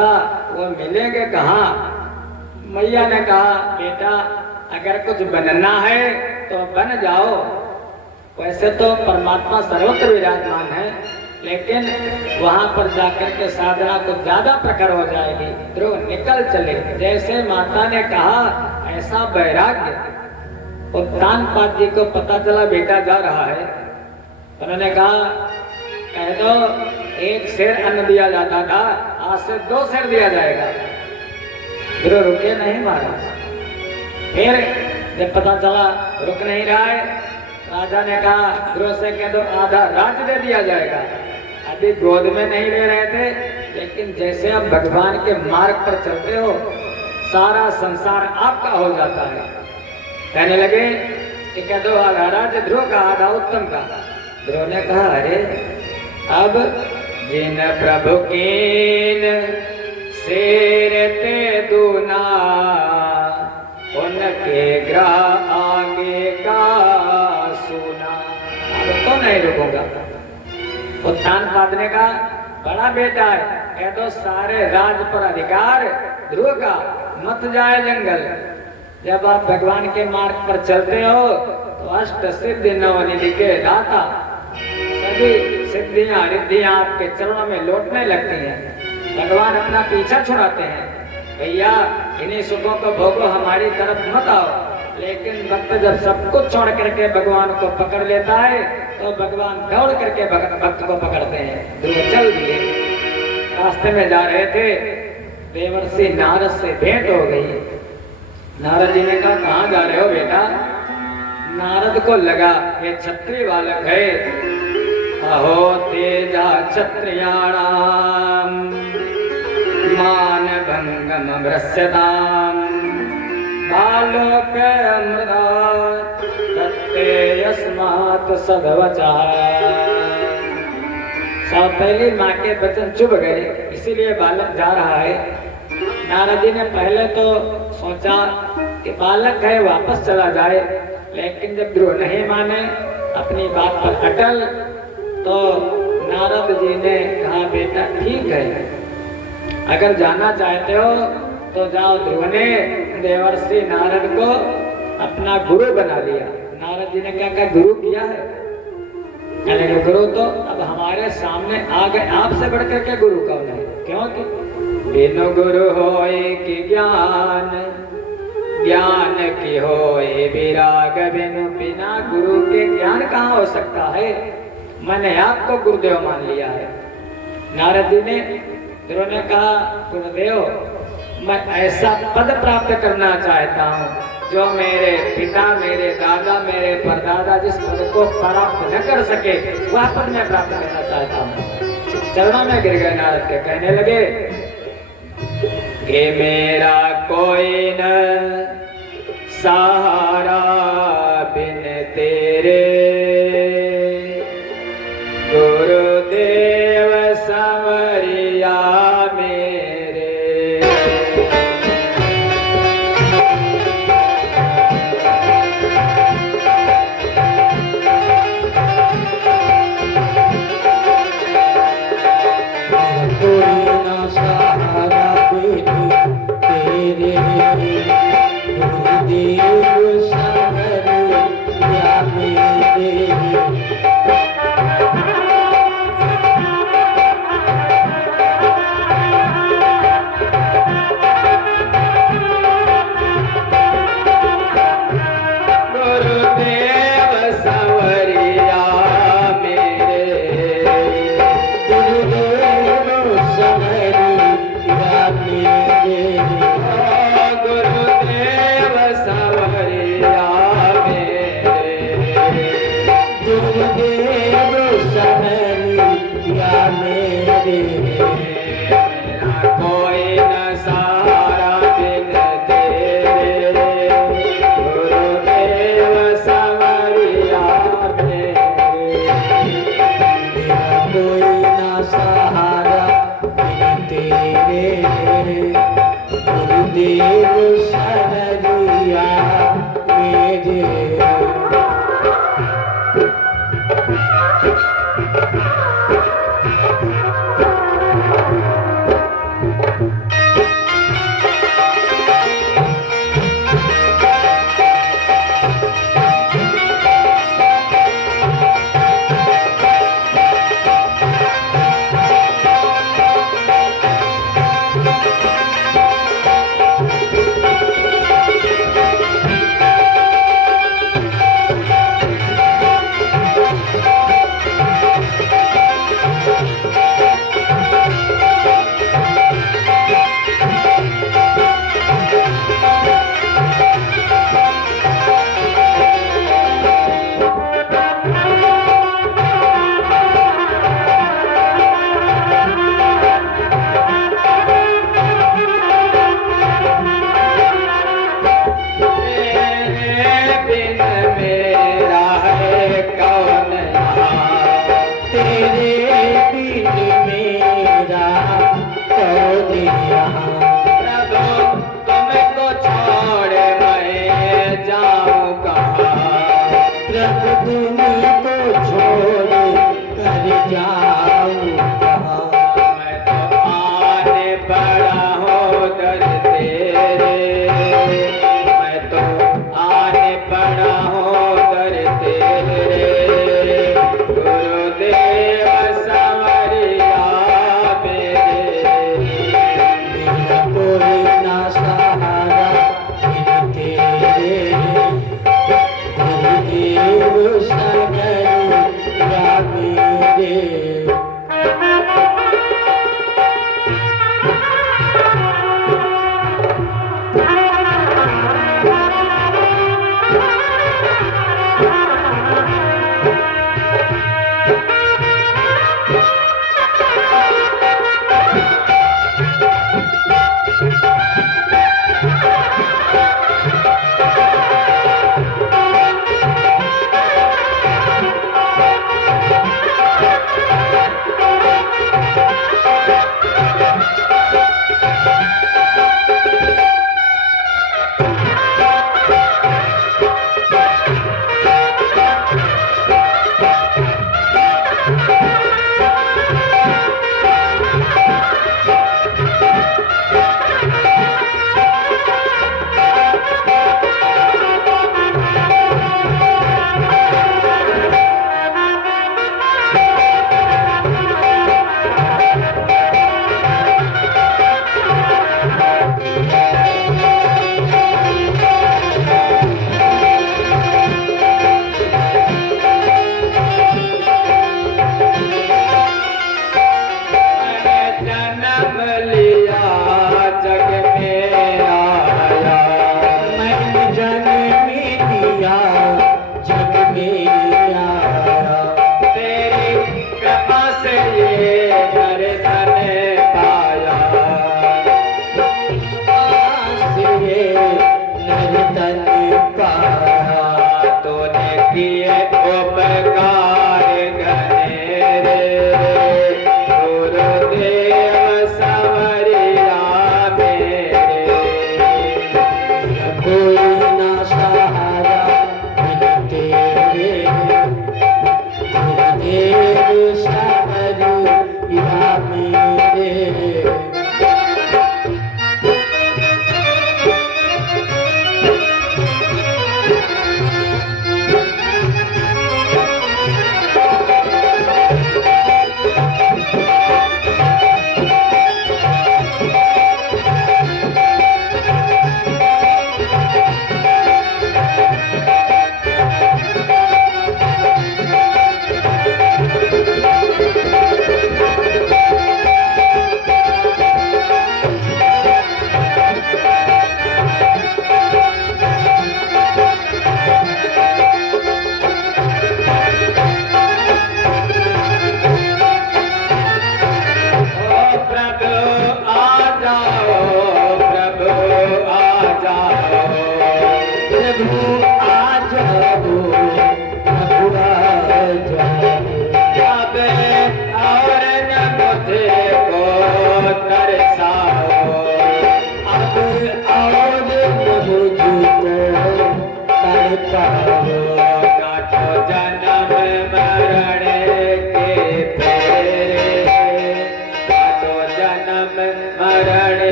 माता वो मिलेंगे कहाँ। मैया ने कहा बेटा अगर कुछ बनना है तो बन जाओ। वैसे तो परमात्मा सर्वत्र विराजमान है, लेकिन वहां पर जाकर के साधना को ज्यादा प्रखर हो जाएगी। ध्रुव निकल चले। जैसे माता ने कहा ऐसा वैराग्य उत्तानपाद जी को पता चला बेटा जा रहा है। उन्होंने कहा कह दो एक शेर अन्न दिया जाता था, आज से 2 शेर दिया जाएगा। ध्रुव रुके नहीं महाराज। फिर जब पता चला रुक नहीं रहा है, राजा ने कहा ध्रुव से कह दो आधा राज्य दे दिया जाएगा। अभी गोद में नहीं ले रहे थे, लेकिन जैसे आप भगवान के मार्ग पर चलते हो सारा संसार आपका हो जाता है। कहने लगे कि कह दो आधा राज्य ध्रुव का, आधा उत्तम का। ध्रुव ने कहा अरे अब जिन प्रभु कीन शेर ते दूना, उनके ग्रह आगे का सुना। अब तो नहीं रुकूंगा। उत्तानपाद ने कहा बड़ा बेटा है, कह दो सारे राज पर अधिकार ध्रुव का, मत जाए जंगल। जब आप भगवान के मार्ग पर चलते हो तो अष्ट सिद्धि नवनिधि के दाता सभी सिद्धियां रिद्धियां आपके चरणों में लौटने लगती हैं। भगवान अपना पीछा छुड़ाते हैं, भैया इन्हीं सुखों को भोगो, हमारी तरफ मत आओ। लेकिन भक्त जब सब कुछ छोड़ करके भगवान को पकड़ लेता है तो भगवान दौड़ करके भक्त को पकड़ते हैं। ध्रुव चल दिए। रास्ते में जा रहे थे, देवर्षि नारद से भेंट हो गई। नारद जी ने कहा कहाँ जा रहे हो बेटा। नारद को लगा ये क्षत्रिय बालक है। अहो तेजा क्षत्रियाणाम मान भंगम भ्रस्यताम बालोक अमृता तत्ते यस्मात् सद्वचा। सब पहले माँ के वचन चुभ गए, इसीलिए बालक जा रहा है। नारद जी ने पहले तो सोचा कि बालक है वापस चला जाए, लेकिन जब ध्रुव नहीं माने अपनी बात पर अटल, तो नारद जी ने कहा बेटा ठीक है, अगर जाना चाहते हो तो जाओ। ध्रुव ने देवर्षि नारद को अपना गुरु बना लिया। नारद जी ने क्या क्या गुरु किया है। कहने गुरु तो अब हमारे सामने आ गए, आपसे बढ़कर के गुरु कौन है। क्योंकि बिनु गुरु होए कि ज्ञान, ज्ञान की होए विराग। बिनु बिना गुरु के ज्ञान कहाँ हो सकता है। मैंने आपको गुरुदेव मान लिया है। नारद जी ने ध्रुव ने कहा गुरुदेव मैं ऐसा पद प्राप्त करना चाहता हूँ जो मेरे पिता, मेरे दादा, मेरे परदादा जिस पद को प्राप्त न कर सके वह पद मैं प्राप्त करना चाहता हूँ। चरणों में गिर गए नारद के। कहने लगे कि मेरा कोई न सहारा बिन तेरे, गुरुदेव संवरिया मेरे। कोई ना सहारा बिन तेरे, गुरुदेव संवरिया मेरे। पत्नी को छोड़ कर जाऊं कहाँ। मैं तो आने पड़ा हूँ दर तेरे, मैं तो आने पड़ा हूँ दर तेरे, गुरुदेव संवरिया मेरे। मेरा कोई ना सहारा बिन तेरे, गुरुदेव संवरिया मेरे।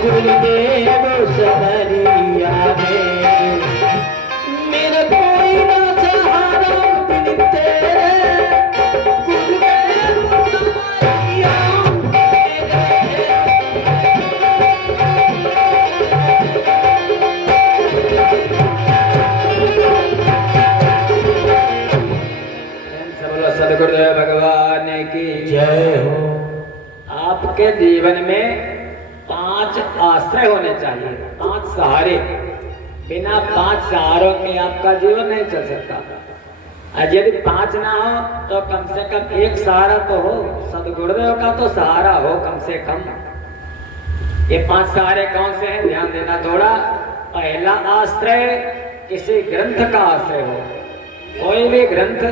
गुरुदेव समरिया में मेरा कोई ना सहारा बिन तेरे गुरुदेव समरिया मेरे। जीवन में 5 आश्रय होने चाहिए, 5 सहारे। बिना 5 सहारों के आपका जीवन नहीं चल सकता। और यदि 5 ना हो तो कम से कम 1 सहारा तो हो, सदगुरुदेव का तो सहारा हो कम से कम। ये 5 सहारे कौन से हैं, ध्यान देना थोड़ा। पहला आश्रय किसी ग्रंथ का आश्रय हो, कोई भी ग्रंथ,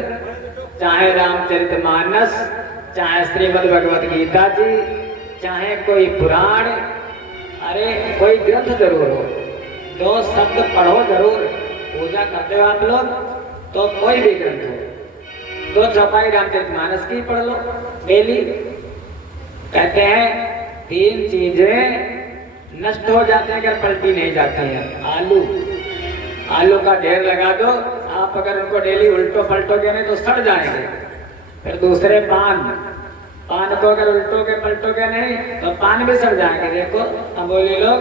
चाहे रामचरितमानस, चाहे श्रीमद् भगवत गीता जी, चाहे कोई पुराण, अरे कोई ग्रंथ जरूर हो। 2 शब्द पढ़ो जरूर। पूजा करते हो आप लोग तो कोई भी ग्रंथ हो, 2 चौपाई रामचरितमानस की पढ़ लो डेली। कहते हैं 3 चीजें नष्ट हो जाते हैं अगर पलटी नहीं जाती हैं। आलू का ढेर लगा दो आप, अगर उनको डेली उल्टो पलटोगे नहीं तो सड़ जाएंगे। फिर दूसरे पान को अगर उल्टोगे पलटोगे नहीं तो पान भी सड़ जाएंगे। देखो अबोली लोग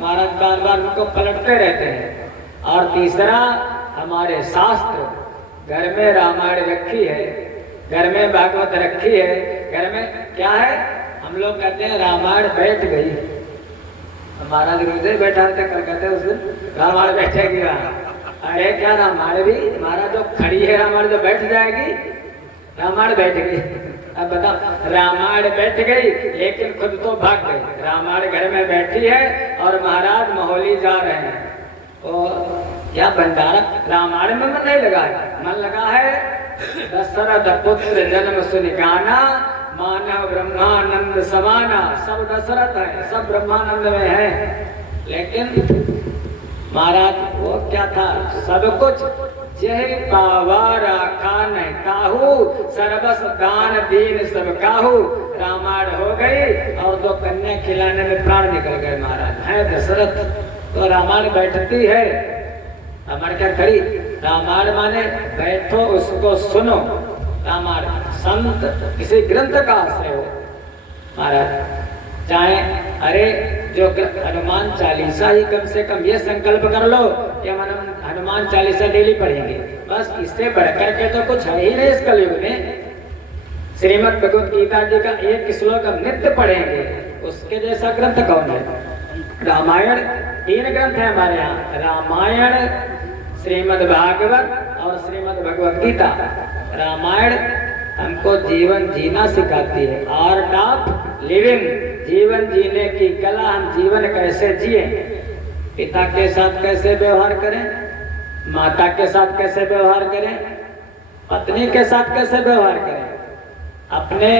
महाराज बार बार उनको पलटते रहते हैं। और तीसरा, हमारे शास्त्र, घर में रामायण रखी है, घर में भागवत रखी है, घर में क्या है, हम लोग कहते हैं रामायण बैठ गई। हमारा गुरुदेव बैठा थे कल, कहते उस दिन रामायण बैठेगी। अरे क्या रामायण भी, हमारा जो खड़ी है रामायण जो बैठ जाएगी, रामायण बैठ गई। अब बताओ, रामायण बैठ गई लेकिन खुद तो भाग गई। रामायण घर में बैठी है और महाराज मोहली जा रहे हैं। तो क्या भंडारा, रामायण में मन नहीं लगा है, मन लगा है दशरथ पुत्र जन्म सुनि गाना, मानव ब्रह्मानंद समाना। सब दशरथ है, सब ब्रह्मानंद में है। लेकिन महाराज वो क्या था, सब कुछ जय पावा राखा नहीं काहू, सर्वस दान दीन सब काहू। रामायण हो गई और 2 कन्या खिलाने में प्राण निकल गए। महाराज है दशरथ, तो रामायण बैठती है। रामायण क्या खड़ी, रामायण माने बैठो उसको सुनो। रामायण संत किसी ग्रंथ का आश्रय हो महाराज। चाहे अरे जो हनुमान चालीसा ही कम से कम ये संकल्प कर लो कि हम हनुमान चालीसा डेली पढ़ेंगे, बस इससे बढ़कर के तो कुछ है ही नहीं इस कलयुग में। श्रीमद् भगवत गीता जी का 1 श्लोक हम नित्य पढ़ेंगे, उसके जैसा ग्रंथ कौन है। रामायण 3 ग्रंथ है हमारे यहाँ, रामायण, श्रीमद् भागवत और श्रीमद् भगवत गीता। रामायण हमको जीवन जीना सिखाती है, आर्ट ऑफ लिविंग, जीवन जीने की कला। हम जीवन कैसे जिए, पिता के साथ कैसे व्यवहार करें, माता के साथ कैसे व्यवहार करें, पत्नी के साथ कैसे व्यवहार करें, अपने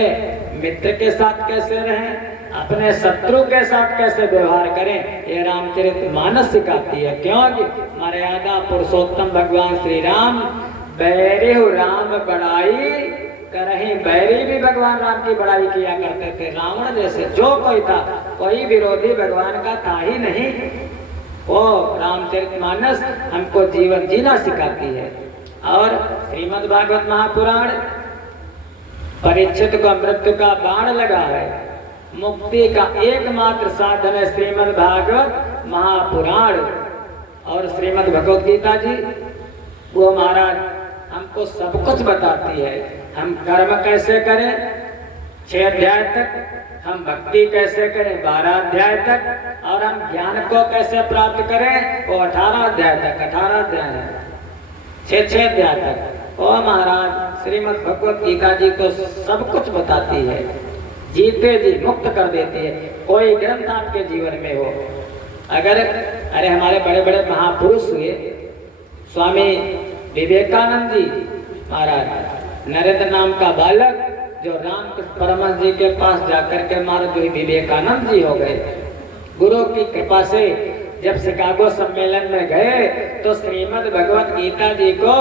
मित्र के साथ कैसे रहें, अपने शत्रु के साथ कैसे व्यवहार करें, ये रामचरितमानस सिखाती है। क्योंकि मर्यादा पुरुषोत्तम भगवान श्री राम, बैरी राम बड़ाई करही, बैरी भी भगवान राम की बड़ाई किया करते थे। रावण जैसे जो कोई था, कोई विरोधी भगवान का था ही नहीं। वो रामचरितमानस हमको जीवन जीना सिखाती है। और श्रीमद् भागवत महापुराण, परीक्षित को मृत्यु का बाण लगा है, मुक्ति का एकमात्र साधन है श्रीमद् भागवत महापुराण। और श्रीमद् भगवत गीता जी वो महाराज हमको सब कुछ बताती है। हम कर्म कैसे करें 6 अध्याय तक, हम भक्ति कैसे करें 12 अध्याय तक, और हम ज्ञान को कैसे प्राप्त करें वो 18 अध्याय तक। 18 अध्याय है, 6 अध्याय तक। ओ महाराज श्रीमद् भगवत गीता जी तो सब कुछ बताती है, जीते जी मुक्त कर देती है। कोई ग्रंथ आपके जीवन में हो, अगर अरे हमारे बड़े बड़े महापुरुष हुए, स्वामी विवेकानंद जी महाराज, नरेंद्र नाम का बालक जो रामकृष्ण परमहंस जी के पास जाकर के महाराज जो विवेकानंद जी हो गए। गुरु की कृपा से जब शिकागो सम्मेलन में गए तो श्रीमद् भगवत गीता जी को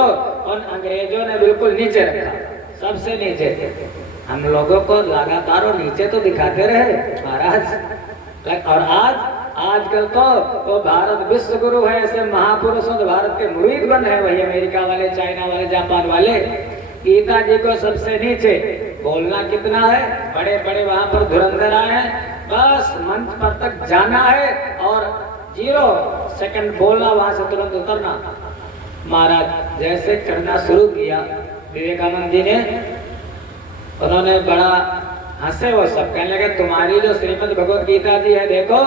उन अंग्रेजों ने बिल्कुल नीचे रखा, सबसे नीचे। हम लोगों को लगातार और नीचे तो दिखाते रहे महाराज। और आजकल तो वो भारत विश्व गुरु है, ऐसे महापुरुषों तो भारत के मुरीद बन है, वही अमेरिका वाले, चाइना वाले, जापान वाले। गीता जी को सबसे नीचे, बोलना कितना है, बड़े बड़े वहां पर धुरंधर आए हैं, बस मंच पर तक जाना है और 0 सेकंड बोलना, वहां से तुरंत उतरना। महाराज जैसे चढ़ना शुरू किया विवेकानंद जी ने, उन्होंने बड़ा हंसे वो सब, कहने लगे तुम्हारी जो श्रीमद् भगवत गीता जी है, देखो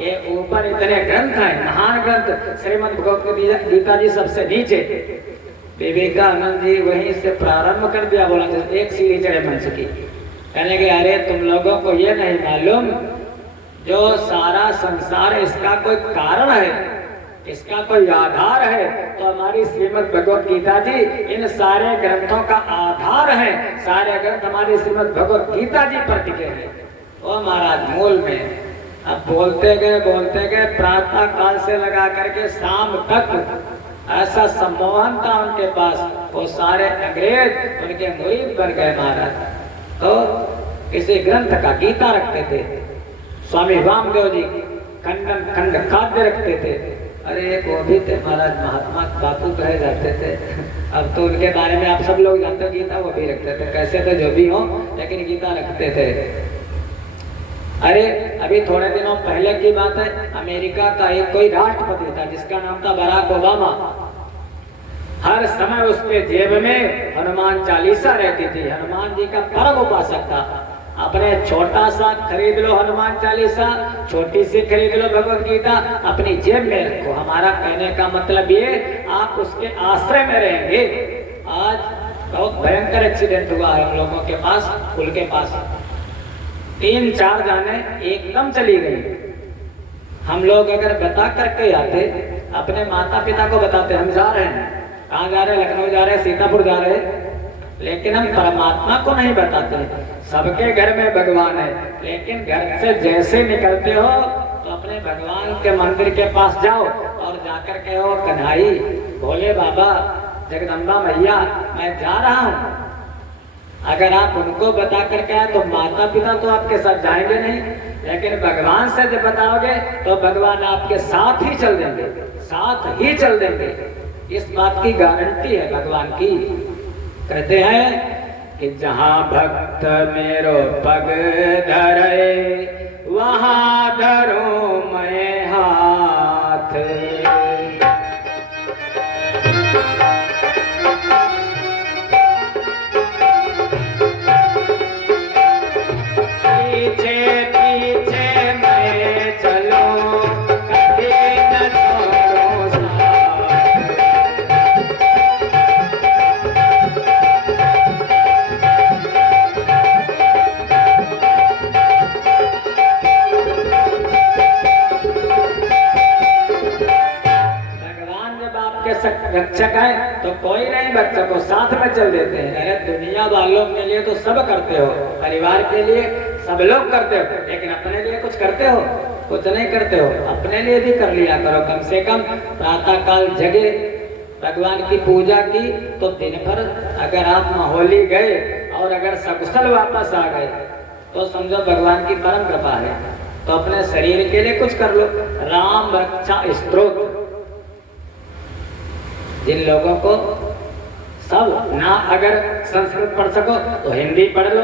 ये ऊपर इतने ग्रंथ हैं, महान ग्रंथ, श्रीमद् भगवत गीता जी सबसे नीचे। विवेकानंद जी वहीं से प्रारंभ कर दिया, बोला एक सीढ़ी चढ़े मंच की। कहने लगे अरे तुम लोगों को ये नहीं मालूम, जो सारा संसार इसका कोई कारण है, इसका कोई आधार है, तो हमारी श्रीमद् भगवत गीता जी इन सारे ग्रंथों का आधार है। सारे ग्रंथ हमारी श्रीमद् भगवत गीता जी पर टिके हैं। वो महाराज मूल में अब बोलते गए प्रातः काल से लगा करके शाम तक ऐसा सम्मोहन था उनके पास, वो सारे अंग्रेज उनके मुरीद बन गए महाराज। तो किसी ग्रंथ का गीता रखते थे, स्वामी वामदेव जी खंडन खंड खाद्य रखते थे। अरे एक वो भी थे महाराज महात्मा बापू कहे जाते थे, अब तो उनके बारे में आप सब लोग जानते हो, गीता वो भी रखते थे, कैसे थे जो भी हो, लेकिन गीता रखते थे। अरे अभी थोड़े दिनों पहले की बात है, अमेरिका का एक कोई राष्ट्रपति था जिसका नाम था बराक ओबामा। हर समय उसके जेब में हनुमान चालीसा रहती थी, हनुमान जी का परम उपासक था। अपने छोटा सा खरीद लो हनुमान चालीसा, छोटी सी खरीद लो भगवत गीता, अपनी जेब में रखो। हमारा कहने का मतलब ये, आप उसके आश्रय में रहेंगे। आज बहुत भयंकर एक्सीडेंट हुआ है हम लोगों के पास, पुल के पास 3-4 जाने एकदम चली गई। हम लोग अगर बता करके आते, अपने माता पिता को बताते हम जा रहे हैं, कहाँ जा रहे हैं, लखनऊ जा रहे हैं, सीतापुर जा रहे हैं, लेकिन हम परमात्मा को नहीं बताते। सबके घर में भगवान है, लेकिन घर से जैसे निकलते हो तो अपने भगवान के मंदिर के पास जाओ और जाकर के हो कन्हाई, भोले बाबा, जगदम्बा मैया, मैं जा रहा हूँ। अगर आप उनको बता करके आए तो माता पिता तो आपके साथ जाएंगे नहीं, लेकिन भगवान से जब बताओगे तो भगवान आपके साथ ही चल देंगे, साथ ही चल देंगे। इस बात की गारंटी है भगवान की। कहते हैं कि जहाँ भक्त मेरो पग धरे, वहाँ धरो मैं हाथ। पीछे पीछे मैं चलूं, कभी न छोड़ूं साथ। रक्षक है तो कोई नहीं बच्चा को साथ में चल देते हैं। अरे दुनिया वालों के लिए तो सब करते हो, परिवार के लिए सब लोग करते हो, लेकिन अपने लिए कुछ करते हो? कुछ नहीं करते हो। अपने लिए भी कर लिया करो, कम से कम प्रातः काल जगे, भगवान की पूजा की, तो दिन भर अगर आप माहौली गए और अगर सकुशल वापस आ गए तो समझो भगवान की परम कृपा है। तो अपने शरीर के लिए कुछ कर लो। राम रक्षा स्तोत्र, जिन लोगों को सब ना अगर संस्कृत पढ़ सको तो हिंदी पढ़ लो।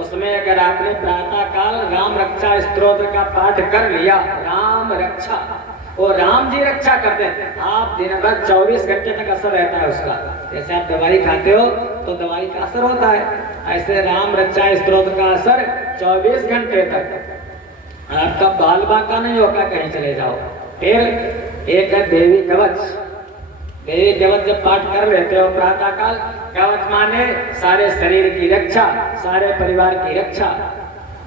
उसमें अगर आपने प्रातः काल राम रक्षा स्तोत्र का पाठ कर लिया, राम रक्षा, वो राम जी रक्षा करते हैं। आप दिन भर 24 घंटे तक असर रहता है उसका। जैसे आप दवाई खाते हो तो दवाई का असर होता है, ऐसे राम रक्षा स्तोत्र का असर 24 घंटे तक। आपका बाल बांका नहीं होगा, कहीं चले जाओ। फिर एक है देवी कवच। देवी कवच जब पाठ कर लेते हो प्रातः काल, कवच माने सारे शरीर की रक्षा, सारे परिवार की रक्षा।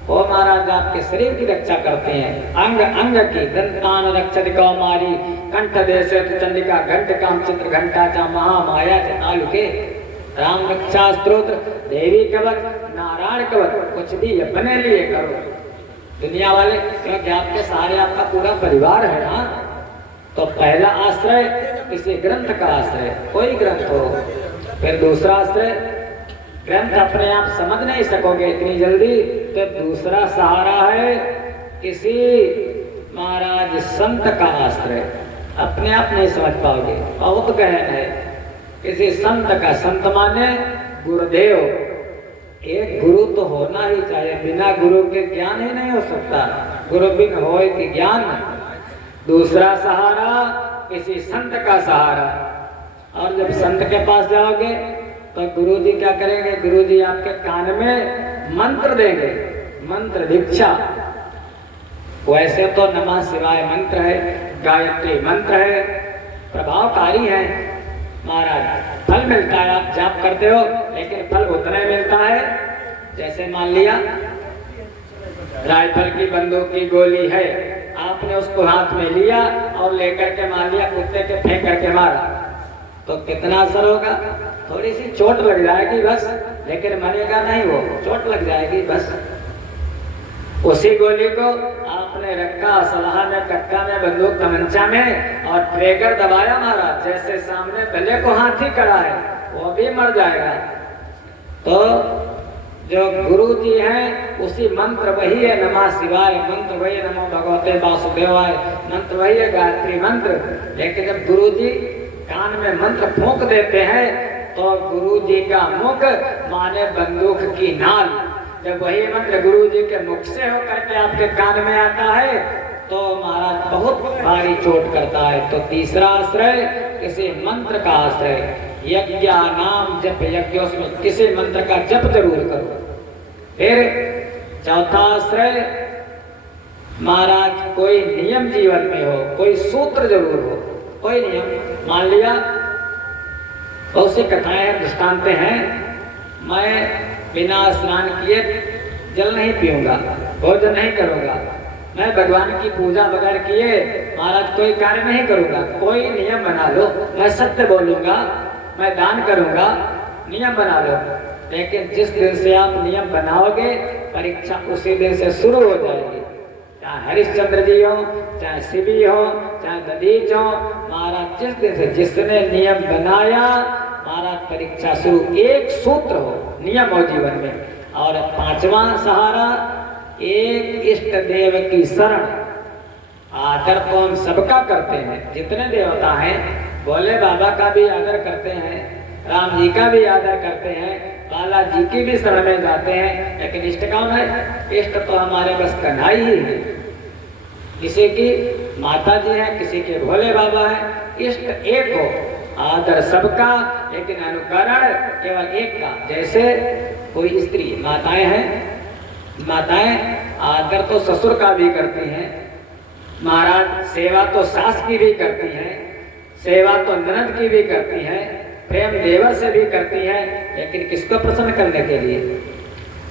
वो महाराज आपके शरीर की रक्षा करते हैं, अंग अंग की। दंतान रक्षति कौमारी, कंठ देशे चंडिका, घंट काम चित्र घंटा चा महामाया च तालुके। राम रक्षा स्तोत्र, देवी कवच, नारायण कवच, कुछ भी अपने लिए करो। दुनिया वाले, क्योंकि आपके सहारे आपका पूरा परिवार है ना। तो पहला आश्रय किसी ग्रंथ का आश्रय, कोई ग्रंथ हो। फिर दूसरा आश्रय, ग्रंथ अपने आप समझ नहीं सकोगे इतनी जल्दी, तो दूसरा सहारा है किसी महाराज संत का आश्रय। अपने आप नहीं समझ पाओगे, बहुत गहन है। किसी संत का, संत माने गुरुदेव। एक गुरु तो होना ही चाहिए, बिना गुरु के ज्ञान ही नहीं हो सकता। गुरु बिन होए कि ज्ञान। दूसरा सहारा किसी संत का सहारा। और जब संत के पास जाओगे तो गुरुजी क्या करेंगे? गुरुजी आपके कान में मंत्र देंगे। मंत्र दीक्षा। वैसे तो नमः शिवाय मंत्र है, गायत्री मंत्र है, प्रभावकारी है महाराज, फल मिलता है। आप जाप करते हो लेकिन फल उतना ही मिलता है जैसे मान लिया राइफल की बंदूक की गोली है, आपने उसको हाथ में लिया और लेकर के मान लिया कुत्ते के फेंक करके मारा तो कितना असर होगा? थोड़ी सी चोट लग जाएगी बस, लेकिन मरेगा नहीं वो, चोट लग जाएगी बस। उसी गोली को आपने रखा सलाह में, कट्टा में, बंदूक तमंचा में और ट्रिगर दबाया मारा, जैसे सामने भले को हाथी खड़ा है वो भी मर जाएगा। तो जो गुरु जी हैं उसी मंत्र वही है नमः शिवाय, मंत्र वही है नमो भगवते वासुदेवाय, मंत्र वही है गायत्री मंत्र। लेकिन जब गुरु जी कान में मंत्र फूंक देते हैं तो गुरु जी का मुख माने बंदूक की नाल, जब वही मंत्र गुरु जी के मुख से होकर के आपके कान में आता है तो महाराज बहुत भारी चोट करता है। तो तीसरा आश्रय किसी मंत्र का आश्रय, यज्ञ नाम जप यज्ञ, उसमें किसी मंत्र का जप जरूर करो। फिर चौथा आश्रय महाराज कोई नियम जीवन में हो, कोई सूत्र जरूर हो, कोई नियम। मान लिया बहुत सी कथाएं दृष्टांत हैं, मैं बिना स्नान किए जल नहीं पीऊंगा, भोजन नहीं करूंगा, मैं भगवान की पूजा बगैर किए महाराज कोई कार्य नहीं करूंगा। कोई नियम बना लो, मैं सत्य बोलूंगा, मैं दान करूंगा, नियम बना लो। लेकिन जिस दिन से आप नियम बनाओगे परीक्षा उसी दिन से शुरू हो जाएगी। चाहे हरिश्चंद्र जी हो, चाहे शिवी हो, चाहे दधीच हो, महाराज जिस दिन से जिसने नियम बनाया महाराज परीक्षा शुरू। एक सूत्र हो, नियम हो जीवन में। और पांचवा सहारा एक इष्ट देव की शरण। आदर तो हम सबका करते हैं, जितने देवता हैं, भोले बाबा का भी आदर करते हैं, राम जी का भी आदर करते हैं, बालाजी की भी शरण में जाते हैं, लेकिन इष्ट कौन है? इष्ट तो हमारे बस कन्हाई ही है। किसी की माता जी है, किसी के भोले बाबा है, इष्ट एक हो, आदर सबका लेकिन अनुकरण केवल एक का। जैसे कोई स्त्री माताएं हैं, माताएं आदर तो ससुर का भी करती हैं महाराज, सेवा तो सास की भी करती हैं, सेवा तो ननद की भी करती हैं, प्रेम देवर से भी करती हैं, लेकिन किसको प्रसन्न करने के लिए?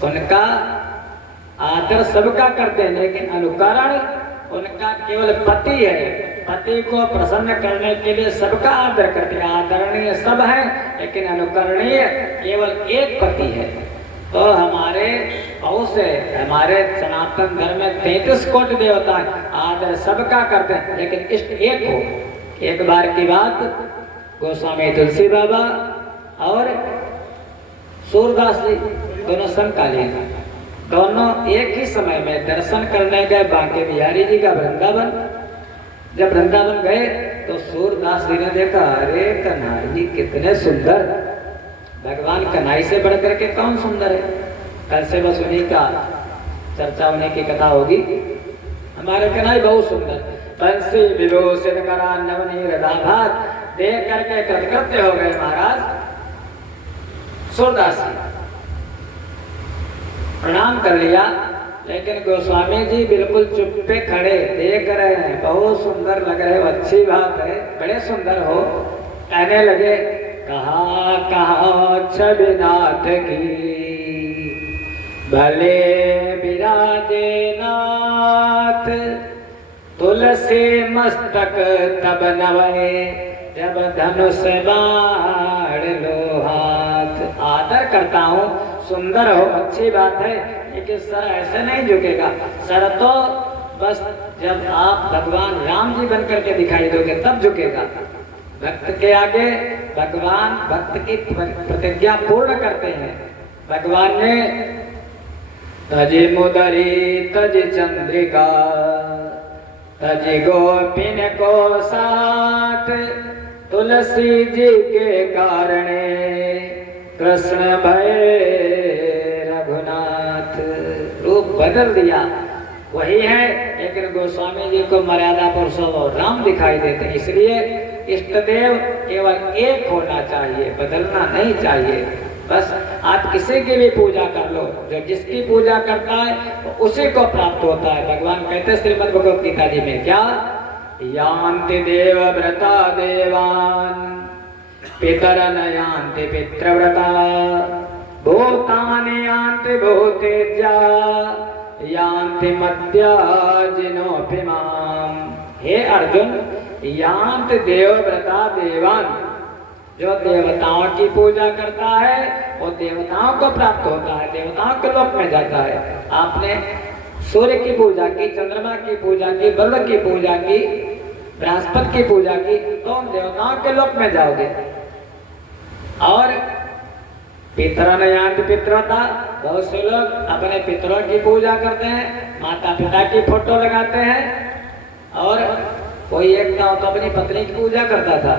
उनका आदर सबका करते हैं लेकिन अनुकरण उनका केवल पति है। पति को प्रसन्न करने के लिए सबका आदर करते हैं। आदरणीय सब है लेकिन अनुकरणीय केवल एक पति है। तो हमारे बहुत से हमारे सनातन धर्म में 33 कोटि देवता है, आदर सबका करते हैं लेकिन इष्ट एक हो। एक बार की बात, गोस्वामी तुलसी बाबा और सूरदास जी दोनों समकालीन, दोनों एक ही समय में दर्शन करने गए बांके बिहारी जी का वृंदावन। जब वृंदावन गए तो सूरदास जी ने देखा, अरे कन्हैया जी कितने सुंदर, भगवान कन्हैया से बढ़ करके कौन सुंदर है। कल से बस उन्हीं का चर्चा, उन्हीं की कथा होगी। हमारे कन्हैया बहुत सुंदर, बंसी विभूषित करा नवनीर दाभात, देख करके कृतकृत्य हो गए महाराज सूरदास जी। प्रणाम कर लिया, लेकिन गोस्वामी जी बिल्कुल चुप पे खड़े देख रहे हैं, बहुत सुंदर लग रहे हो, अच्छी बात है, बड़े सुंदर हो। कहने लगे, कहा कहा छबिनाथ की भले विराजे नाथ, तुलसी मस्तक तब नवे, जब धनुष बाढ़ लो हाथ। आदर करता हूँ, सुंदर हो, अच्छी बात है, लेकिन सर ऐसे नहीं झुकेगा। सर तो बस जब आप भगवान राम जी बन करके दिखाई दोगे तब झुकेगा। भक्त के आगे भगवान भक्त की प्रतिज्ञा पूर्ण करते हैं। भगवान ने तजि मुदरी तजि चंद्रिका, तजि गोपिन को साथ, तुलसी जी के कारणे कृष्ण भय रघुनाथ। रूप बदल दिया, वही है, लेकिन गोस्वामी जी को मर्यादा पुरुषोत्तम राम दिखाई देते हैं। इसलिए इष्ट देव केवल एक होना चाहिए, बदलना नहीं चाहिए। बस आप किसी की भी पूजा कर लो, जो जिसकी पूजा करता है तो उसी को प्राप्त होता है। भगवान कहते हैं श्रीमद् भगवत गीता जी में, क्या यान्ति देव व्रता देवान पितरन यान्ति पितृव्रता भूतानि यान्ति भूतेज्या यान्ति मद्याजिनोऽपि माम्। हे अर्जुन, यान्ति देवव्रता देवान, जो देवताओं की पूजा करता है वो देवताओं को प्राप्त होता है, देवताओं के लोक में जाता है। आपने सूर्य की पूजा की, चंद्रमा की पूजा की, बल की पूजा की, बृहस्पति की पूजा की, तो देवताओं के लोक में जाओगे। और पितरन यान्ति पितृव्रता, बहुत से लोग अपने पितरों की पूजा करते हैं, माता पिता की फोटो लगाते हैं। और कोई एक था तो अपनी पत्नी की पूजा करता था,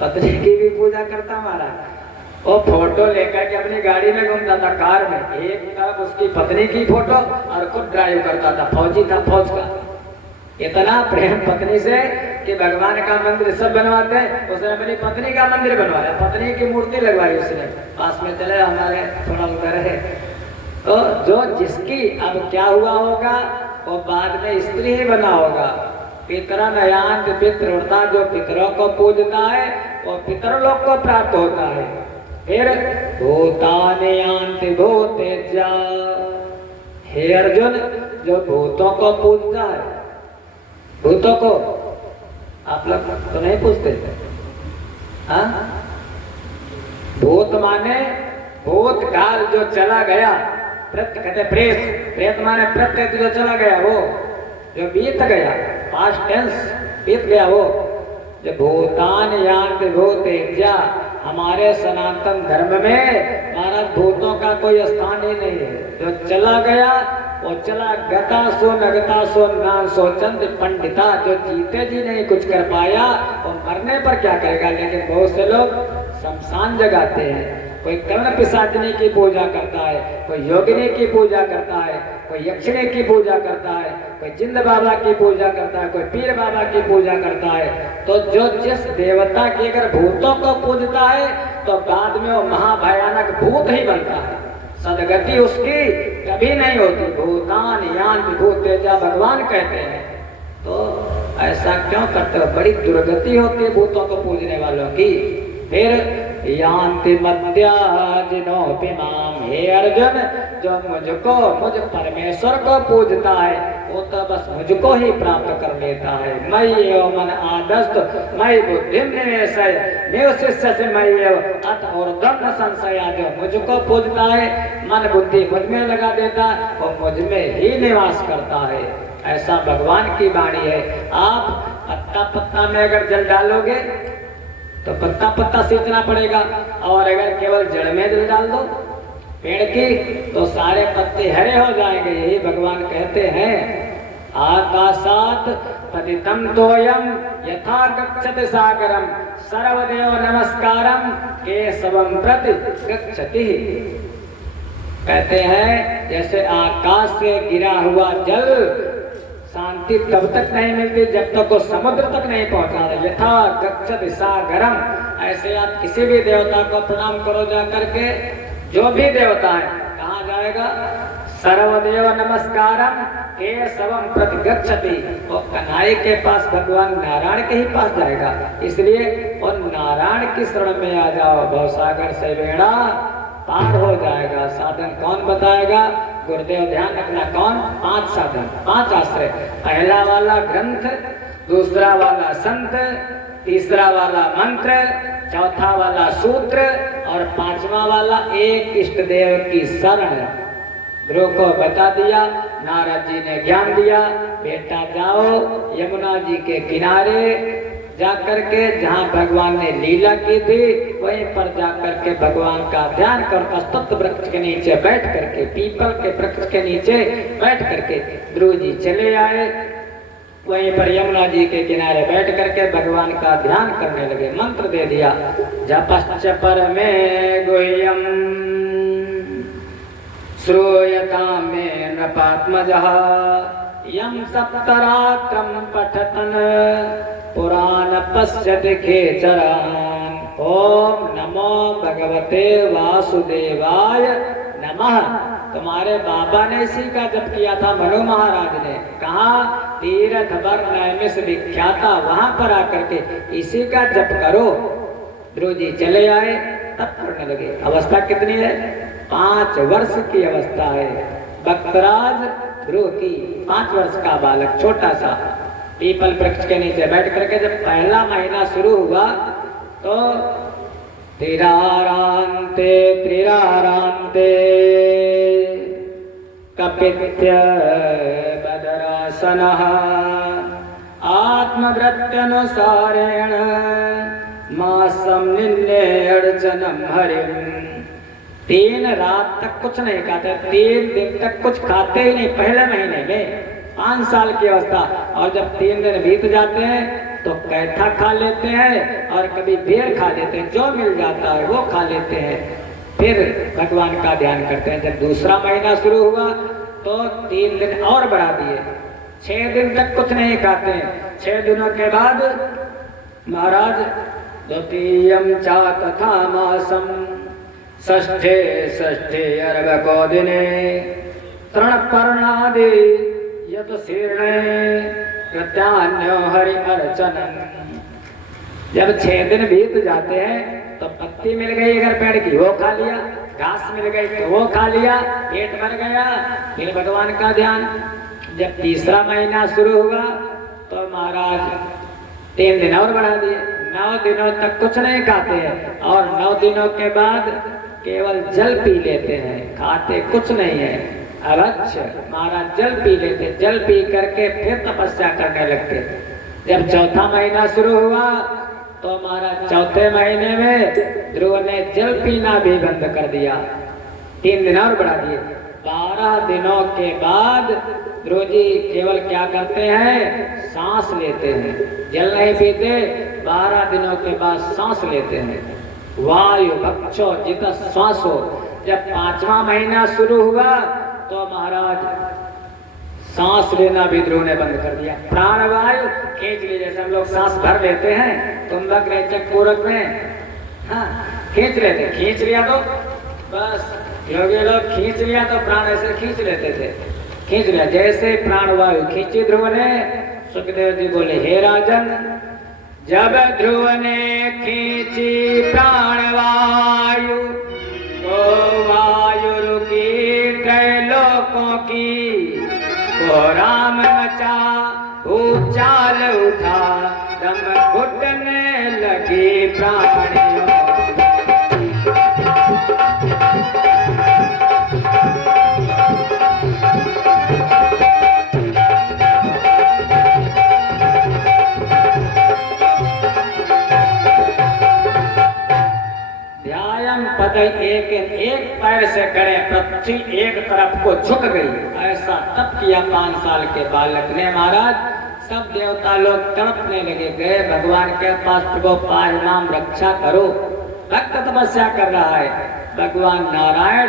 पत्नी की भी पूजा करता हमारा, वो फोटो लेकर के अपनी गाड़ी में घूमता था, कार में। एक तरफ उसकी पत्नी की फोटो और खुद ड्राइव करता था, फौजी था, फौज का। इतना प्रेम पत्नी से कि भगवान का मंदिर सब बनवाते हैं, उसने अपनी पत्नी का मंदिर बनवाया, पत्नी की मूर्ति लगवाई उसने, पास में चले हमारे थोड़ा उधर है। तो जो जिसकी, अब क्या हुआ होगा, वो बाद में स्त्री ही बना होगा। पितरन यान्ति पितृव्रता, जो पितरों को पूजता है वो पितरलोक को प्राप्त होता है। फिर भूतानि यान्ति भूतेज्या, हे अर्जुन, जो भूतों को पूजता है, भूतों को आप लोग तो नहीं पूछते, हाँ? भूत माने भूतकाल जो चला गया, प्रेत कहते प्रेत, प्रेत माने प्रत्येक जो चला गया, वो जो बीत गया, पास्ट टेंस बीत गया वो। जो भूतान यान्ति भूतेज्या, हमारे सनातन धर्म में महाराज भूतों का कोई स्थान ही नहीं है। जो चला गया वो चला, गता सो नगता सो नाम सो चंद पंडिता, जो जीते जी नहीं कुछ कर पाया वो मरने पर क्या करेगा। लेकिन बहुत से लोग शमशान जगाते हैं, कोई कर्ण पिशाचिनी की पूजा करता है, कोई योगिनी की पूजा करता है, कोई यक्षिणी की पूजा करता है, कोई जिंद बाबा की पूजा करता है, कोई पीर बाबा की पूजा करता है। तो जो जिस देवता की अगर भूतों को पूजता है तो बाद में वो महाभयानक भूत ही बनता है, सदगति उसकी कभी नहीं होती। भूतान यान्ति भूतेज्या भगवान कहते हैं। तो ऐसा क्यों करते हो, बड़ी दुर्गति होती है भूतों को पूजने वालों की। फिर यान्ति मद्याजिनोऽपि माम्, हे अर्जुन, जो मुझको, मुझ परमेश्वर को पूजता है वो तो बस मुझको ही प्राप्त कर लेता है। मयि एव मन आदस्त मयि बुद्धिम निवेशय निवशिष्यसि मयि एव अत ऊर्ध्वं न संशयः, जो मुझको पूजता है मन बुद्धि मुझ में लगा देता, वो मुझ में ही निवास करता है। ऐसा भगवान की वाणी है। आप पत्ता पत्ता में अगर जल डालोगे तो पत्ता पत्ता सींचना पड़ेगा, और अगर केवल जड़ में जल डाल दो पेड़ की तो सारे पत्ते हरे हो जाएंगे। यही भगवान कहते हैं, आकाशात् पतितं तोयं यथा गच्छति सागरम सर्वदेव नमस्कारम केशवं प्रति गच्छति। कहते हैं जैसे आकाश से गिरा हुआ जल शांति तब तक नहीं मिलती जब तक वो समुद्र तक नहीं पहुंचा। यथा गच्छति सागरम, ऐसे आप किसी भी देवता को प्रणाम करो जा करके, जो भी देवता है कहाँ जाएगा, सर्वदेव नमस्कारम केशवं प्रति गच्छति, वो कन्हई के पास भगवान नारायण के ही पास जाएगा। इसलिए वो नारायण की शरण में आ जाओ, भवसागर से बेड़ा पार हो जाएगा। साधन कौन बताएगा, गुरुदेव ध्यान रखना, कौन, 5 साधन, 5 आश्रय। पहला वाला ग्रंथ, दूसरा वाला संत, तीसरा वाला मंत्र, चौथा वाला सूत्र और 5वां वाला एक इष्ट देव की शरण। गुरु को बता दिया, नारद जी ने ज्ञान दिया, बेटा जाओ यमुना जी के किनारे जाकर के, जहाँ भगवान ने लीला की थी वहीं पर जाकर के भगवान का ध्यान कर, अस्तुत वृक्ष के नीचे बैठ करके, पीपल के वृक्ष के नीचे बैठ करके ध्रुव जी चले आए। वहीं पर यमुना जी के किनारे बैठ करके भगवान का ध्यान करने लगे। मंत्र दे दिया, जपश्च परमे गुह्यम श्रूयतां मे नृपात्मजः यं सप्तरात्रं पठतन् पुराण पश्यति खेचरान् ओम नमो भगवते वासुदेवाय नमः। तुम्हारे बाबा ने इसी का जप किया था, मनु महाराज ने। कहा तीर्थ वर नैमिष विख्याता, वहां पर आकर के इसी का जप करो। ध्रुव जी चले आए, तब करने लगे। अवस्था कितनी है? 5 वर्ष की अवस्था है। भक्तराज ध्रुव की 5 वर्ष का बालक, छोटा सा, पीपल वृक्ष के नीचे बैठ करके जब पहला महीना शुरू हुआ तो त्रिरारान्ते त्रिरारान्ते कपित्य बदरासनः आत्मवृत्त्यनुसारेण मासं निन्ने अर्चनम हरिम। 3 रात तक कुछ नहीं खाते, 3 दिन तक कुछ खाते ही नहीं पहले महीने में, 5 साल की अवस्था। और जब 3 दिन बीत जाते हैं तो कैथा खा लेते हैं और कभी बेर खा लेते हैं, जो मिल जाता है वो खा लेते हैं। फिर भगवान का ध्यान करते हैं। जब दूसरा महीना शुरू हुआ तो 3 दिन और बढ़ा दिए, 6 दिन तक कुछ नहीं खाते हैं। 6 दिनों के बाद महाराज द्वितीयं चा तथा मासम षष्ठे षष्ठे अर्भको दिने तृणपर्णादि यत शीर्णे प्रत्यान्यो हरि अर्चनम। जब 6 दिन बीत जाते हैं तो पत्ती मिल गई अगर पेड़ की, वो खा लिया, घास मिल गई तो वो खा लिया, पेट भर गया, फिर भगवान का ध्यान। जब तीसरा महीना शुरू हुआ तो महाराज 3 दिन और बढ़ा दिए, 9 दिनों तक कुछ नहीं खाते हैं और 9 दिनों के बाद केवल जल पी लेते हैं, खाते कुछ नहीं है। अवश्य महाराज जल पी लेते, जल पी करके फिर तपस्या करने लगते। जब चौथा महीना शुरू हुआ तो महाराज चौथे महीने में ध्रुव ने जल पीना भी बंद कर दिया, 3 दिन और बढ़ा दिए। 12 दिनों के बाद ध्रुव जी केवल क्या करते हैं? सांस लेते हैं, जल नहीं पीते। 12 दिनों के बाद सांस लेते हैं। वायु भक्षो जित श्वासो। जब 5वां महीना शुरू हुआ तो महाराज सांस लेना भी ध्रुव ने बंद कर दिया। प्राणवायु खींच ली, जैसे हम लोग सांस भर लेते हैं तुम्बक रेचक पूरक में, हाँ खींच लेते, खींच लिया तो बस योगी लोग खींच लिया तो प्राण ऐसे खींच लेते थे, खींच लिया। जैसे प्राणवायु खींची ध्रुव ने, सुखदेव जी बोले हे राजन, जब ध्रुव ने खींची प्राणवायु तो वायु रुकी त्रैलोकों की, राम मचा भूचाल उठा, दम घुटने लगी प्राणियों। पद एक पैर से खड़े, पृथ्वी एक तरफ को झुक गई। ऐसा तप किया 5 साल के बालक ने महाराज। सब देवता लोग तड़पने लगे, गए भगवान के पास, प्रभु पाहि नाम रक्षा करो। भक्त तपस्या कर रहा है। भगवान नारायण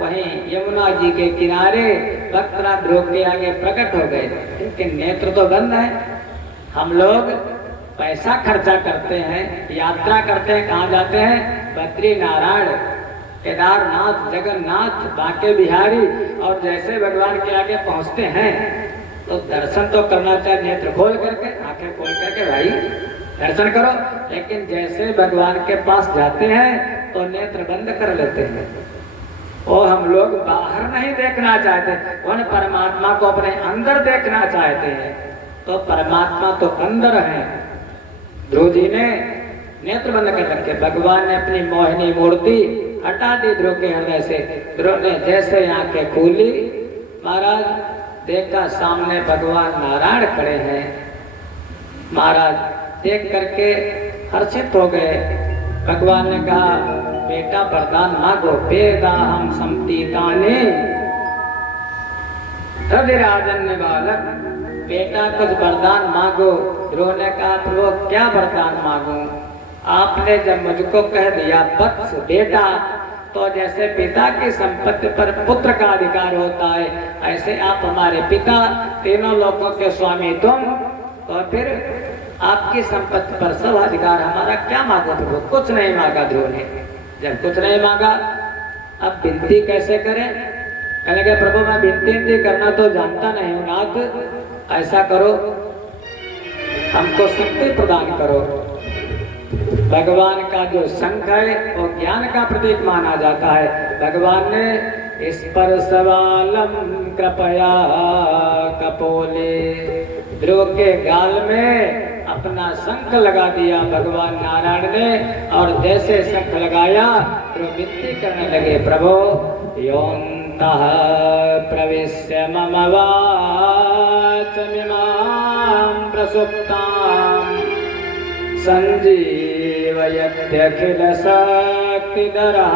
वहीं यमुना जी के किनारे भक्तराज ध्रुव के आगे प्रकट हो गए, लेकिन नेत्र तो बंद है। हम लोग पैसा खर्चा करते हैं, यात्रा करते हैं, कहाँ जाते हैं? बद्री नारायण, केदारनाथ, जगन्नाथ, बांके बिहारी, और जैसे भगवान के आगे पहुंचते हैं तो दर्शन तो करना चाहिए, नेत्र खोल करके, आंखें खोल करके भाई दर्शन करो। लेकिन जैसे भगवान के पास जाते हैं तो नेत्र बंद कर लेते हैं। और हम लोग बाहर नहीं देखना चाहते, उन परमात्मा को अपने अंदर देखना चाहते हैं। तो परमात्मा तो अंदर है। ध्रुव जी ने नेत्र बंद कर रखे। भगवान ने अपनी मोहिनी मूर्ति हटा दी ध्रुव के हृदय से। ध्रुव ने जैसे आंखें खोली, महाराज देखा सामने भगवान नारायण खड़े हैं। महाराज देख करके हर्षित हो गए। भगवान ने कहा, बेटा वरदान मांगो। वेदा हम संतीताने राजन्य बालक, बेटा कुछ वरदान मांगो। ध्रुव ने कहा, प्रभु क्या वरदान मांगू? आपने जब मुझको कह दिया वत्स बेटा, तो जैसे पिता की संपत्ति पर पुत्र का अधिकार होता है, ऐसे आप हमारे पिता, तीनों लोकों के स्वामी तुम, तो फिर आपकी संपत्ति पर सब अधिकार, हमारा क्या मांगो प्रभु? कुछ नहीं मांगा ध्रुव ने। जब कुछ नहीं मांगा, अब विनती कैसे करें? कहने लगे प्रभु मैं विनती करना तो जानता नहीं हूँ नाथ, ऐसा करो हमको शक्ति प्रदान करो। भगवान का जो शंख है वो ज्ञान का प्रतीक माना जाता है। भगवान ने इस पर सवालम कृपया कपोले, ध्रुव के गाल में अपना शंख लगा दिया भगवान नारायण ने, और जैसे शंख लगाया तो विनती करने लगे प्रभु योऽन्तः प्रविश्य मम वाचमिमां प्रसुप्तां संजीवयत्यखिल शक्तिधरः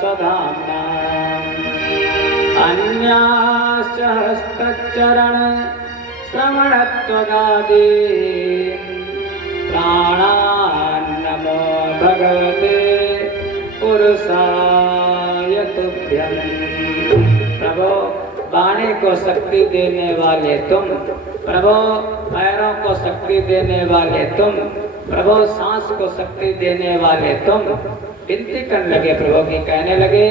स्वधाम्ना अन्याश्च हस्तचरण श्रवणत्वगादि प्राणान्नमो भगवते पुरुषाय तुभ्यं। प्रभु वाणी को शक्ति देने वाले तुम, प्रभु पैरों को शक्ति देने वाले तुम, प्रभु सांस को शक्ति देने वाले तुम। विनती करने लगे प्रभु की, कहने लगे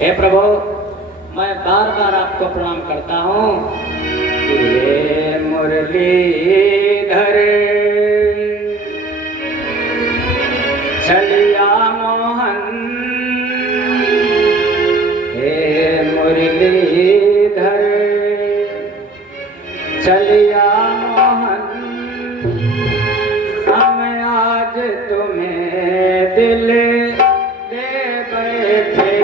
हे प्रभु मैं बार बार आपको प्रणाम करता हूँ। हे मुरलीधर छलिया मोहन, हे मुरलीधर छलिया मोहन, हम आज तुम्हें दिल दे बैठे।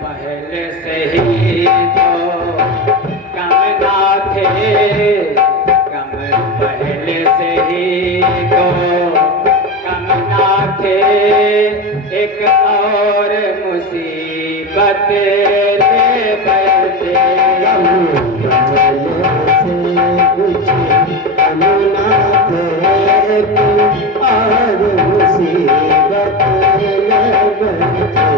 पहले से ही तो कम ना थे, कम पहले से ही तो कम ना थे, एक और मुसीबत ले बैठे। पहले से कुछ कम ना थे, एक और मुसीबत ले बैठे।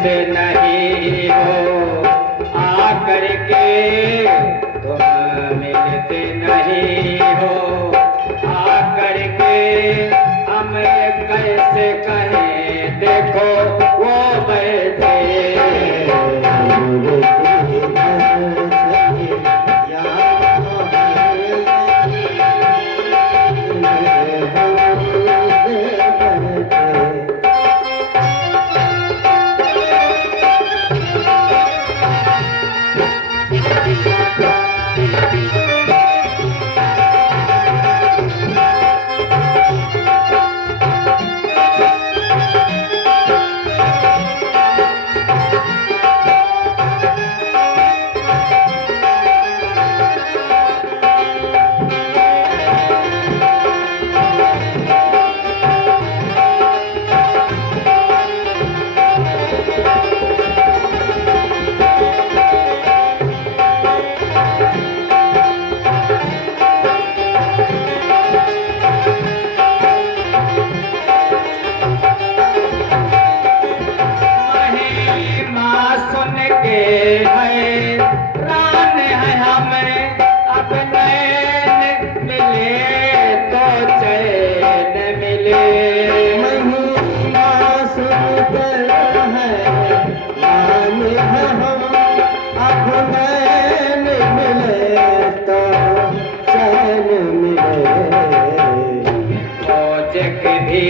नहीं हो आकर के, तुम मिलते नहीं हो आकर के, हम कैसे कहें देखो वो बैठे। खोज के भी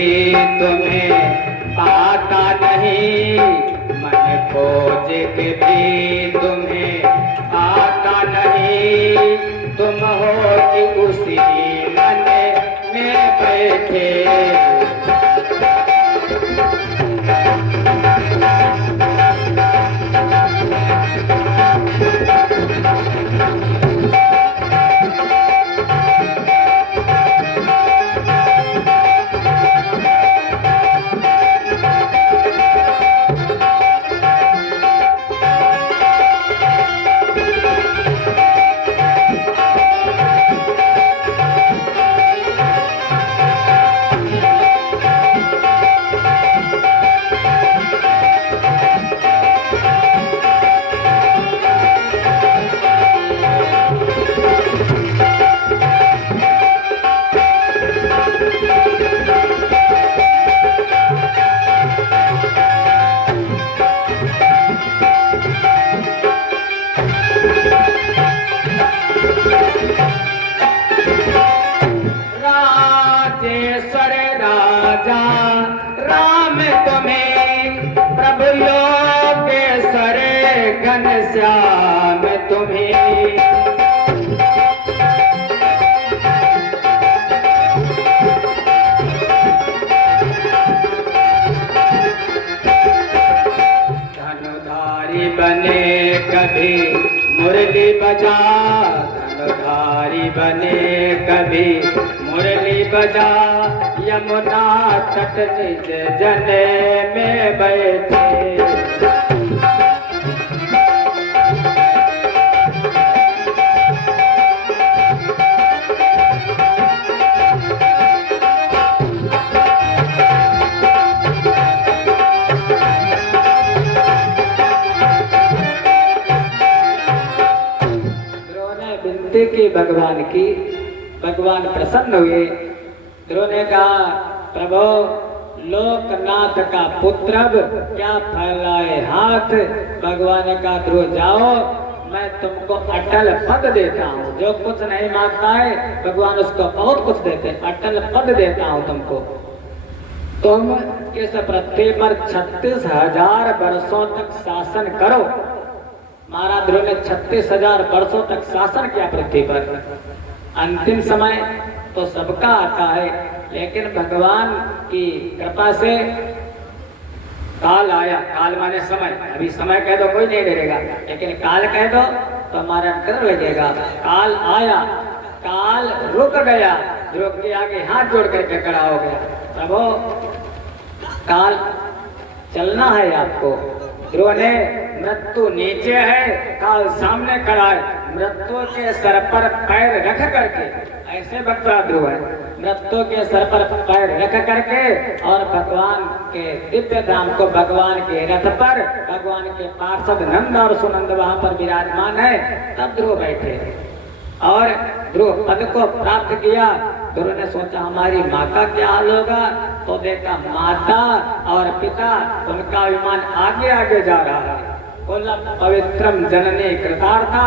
तुम्हें पाता नहीं, मन खोज के भी तुम्हें पाता नहीं, तुम हो कि उसी मन में बैठे। राजेश्वर राजा राम तुम्हें, प्रभु योगेश्वर घनश्याम तुम्हें। धनुधारी बने कभी मुरली बजा, धनुधारी बने कभी मुरली बजा, यमुना तट निज जने में बैठे। विनती की भगवान की, भगवान प्रसन्न हुए। ध्रुव ने कहा प्रभु लोकनाथ का पुत्र अब क्या फैलाए हाथ। भगवान ने कहा ध्रुव जाओ, मैं तुमको अटल पद देता हूँ। जो कुछ नहीं मांगता है भगवान उसको बहुत कुछ देते हैं। अटल पद देता हूँ तुमको, तुम इस पृथ्वी पर 36,000 वर्षों तक शासन करो। महाराज ध्रुव ने 36,000 वर्षों तक शासन किया पृथ्वी पर। अंतिम समय तो सबका आता है, लेकिन भगवान की कृपा से काल आया। काल माने समय, अभी समय कह दो कोई नहीं डरेगा, लेकिन काल कह दो तो हमारा डर लगेगा। काल आया, काल रुक गया, ध्रुव के आगे हाथ जोड़ करके खड़ा हो गया। प्रभु काल चलना है आपको। ध्रुव ने मृत्यु नीचे है, काल सामने खड़ा है। मृत्यु के सर पर पैर रख करके, ऐसे भक्ता ध्रुव है, मृत्यु के सर पर पैर रख करके और भगवान के दिव्य धाम को, भगवान के रथ पर भगवान के पार्षद नंद और सुनंद वहां पर विराजमान है। तब ध्रुव बैठे और ध्रुव पद को प्राप्त किया। ध्रुव ने सोचा हमारी माँ का क्या हाल होगा, तो देखा माता और पिता उनका विमान आगे आगे जा रहा है। कुलम पवित्रम जननी कृतार्था,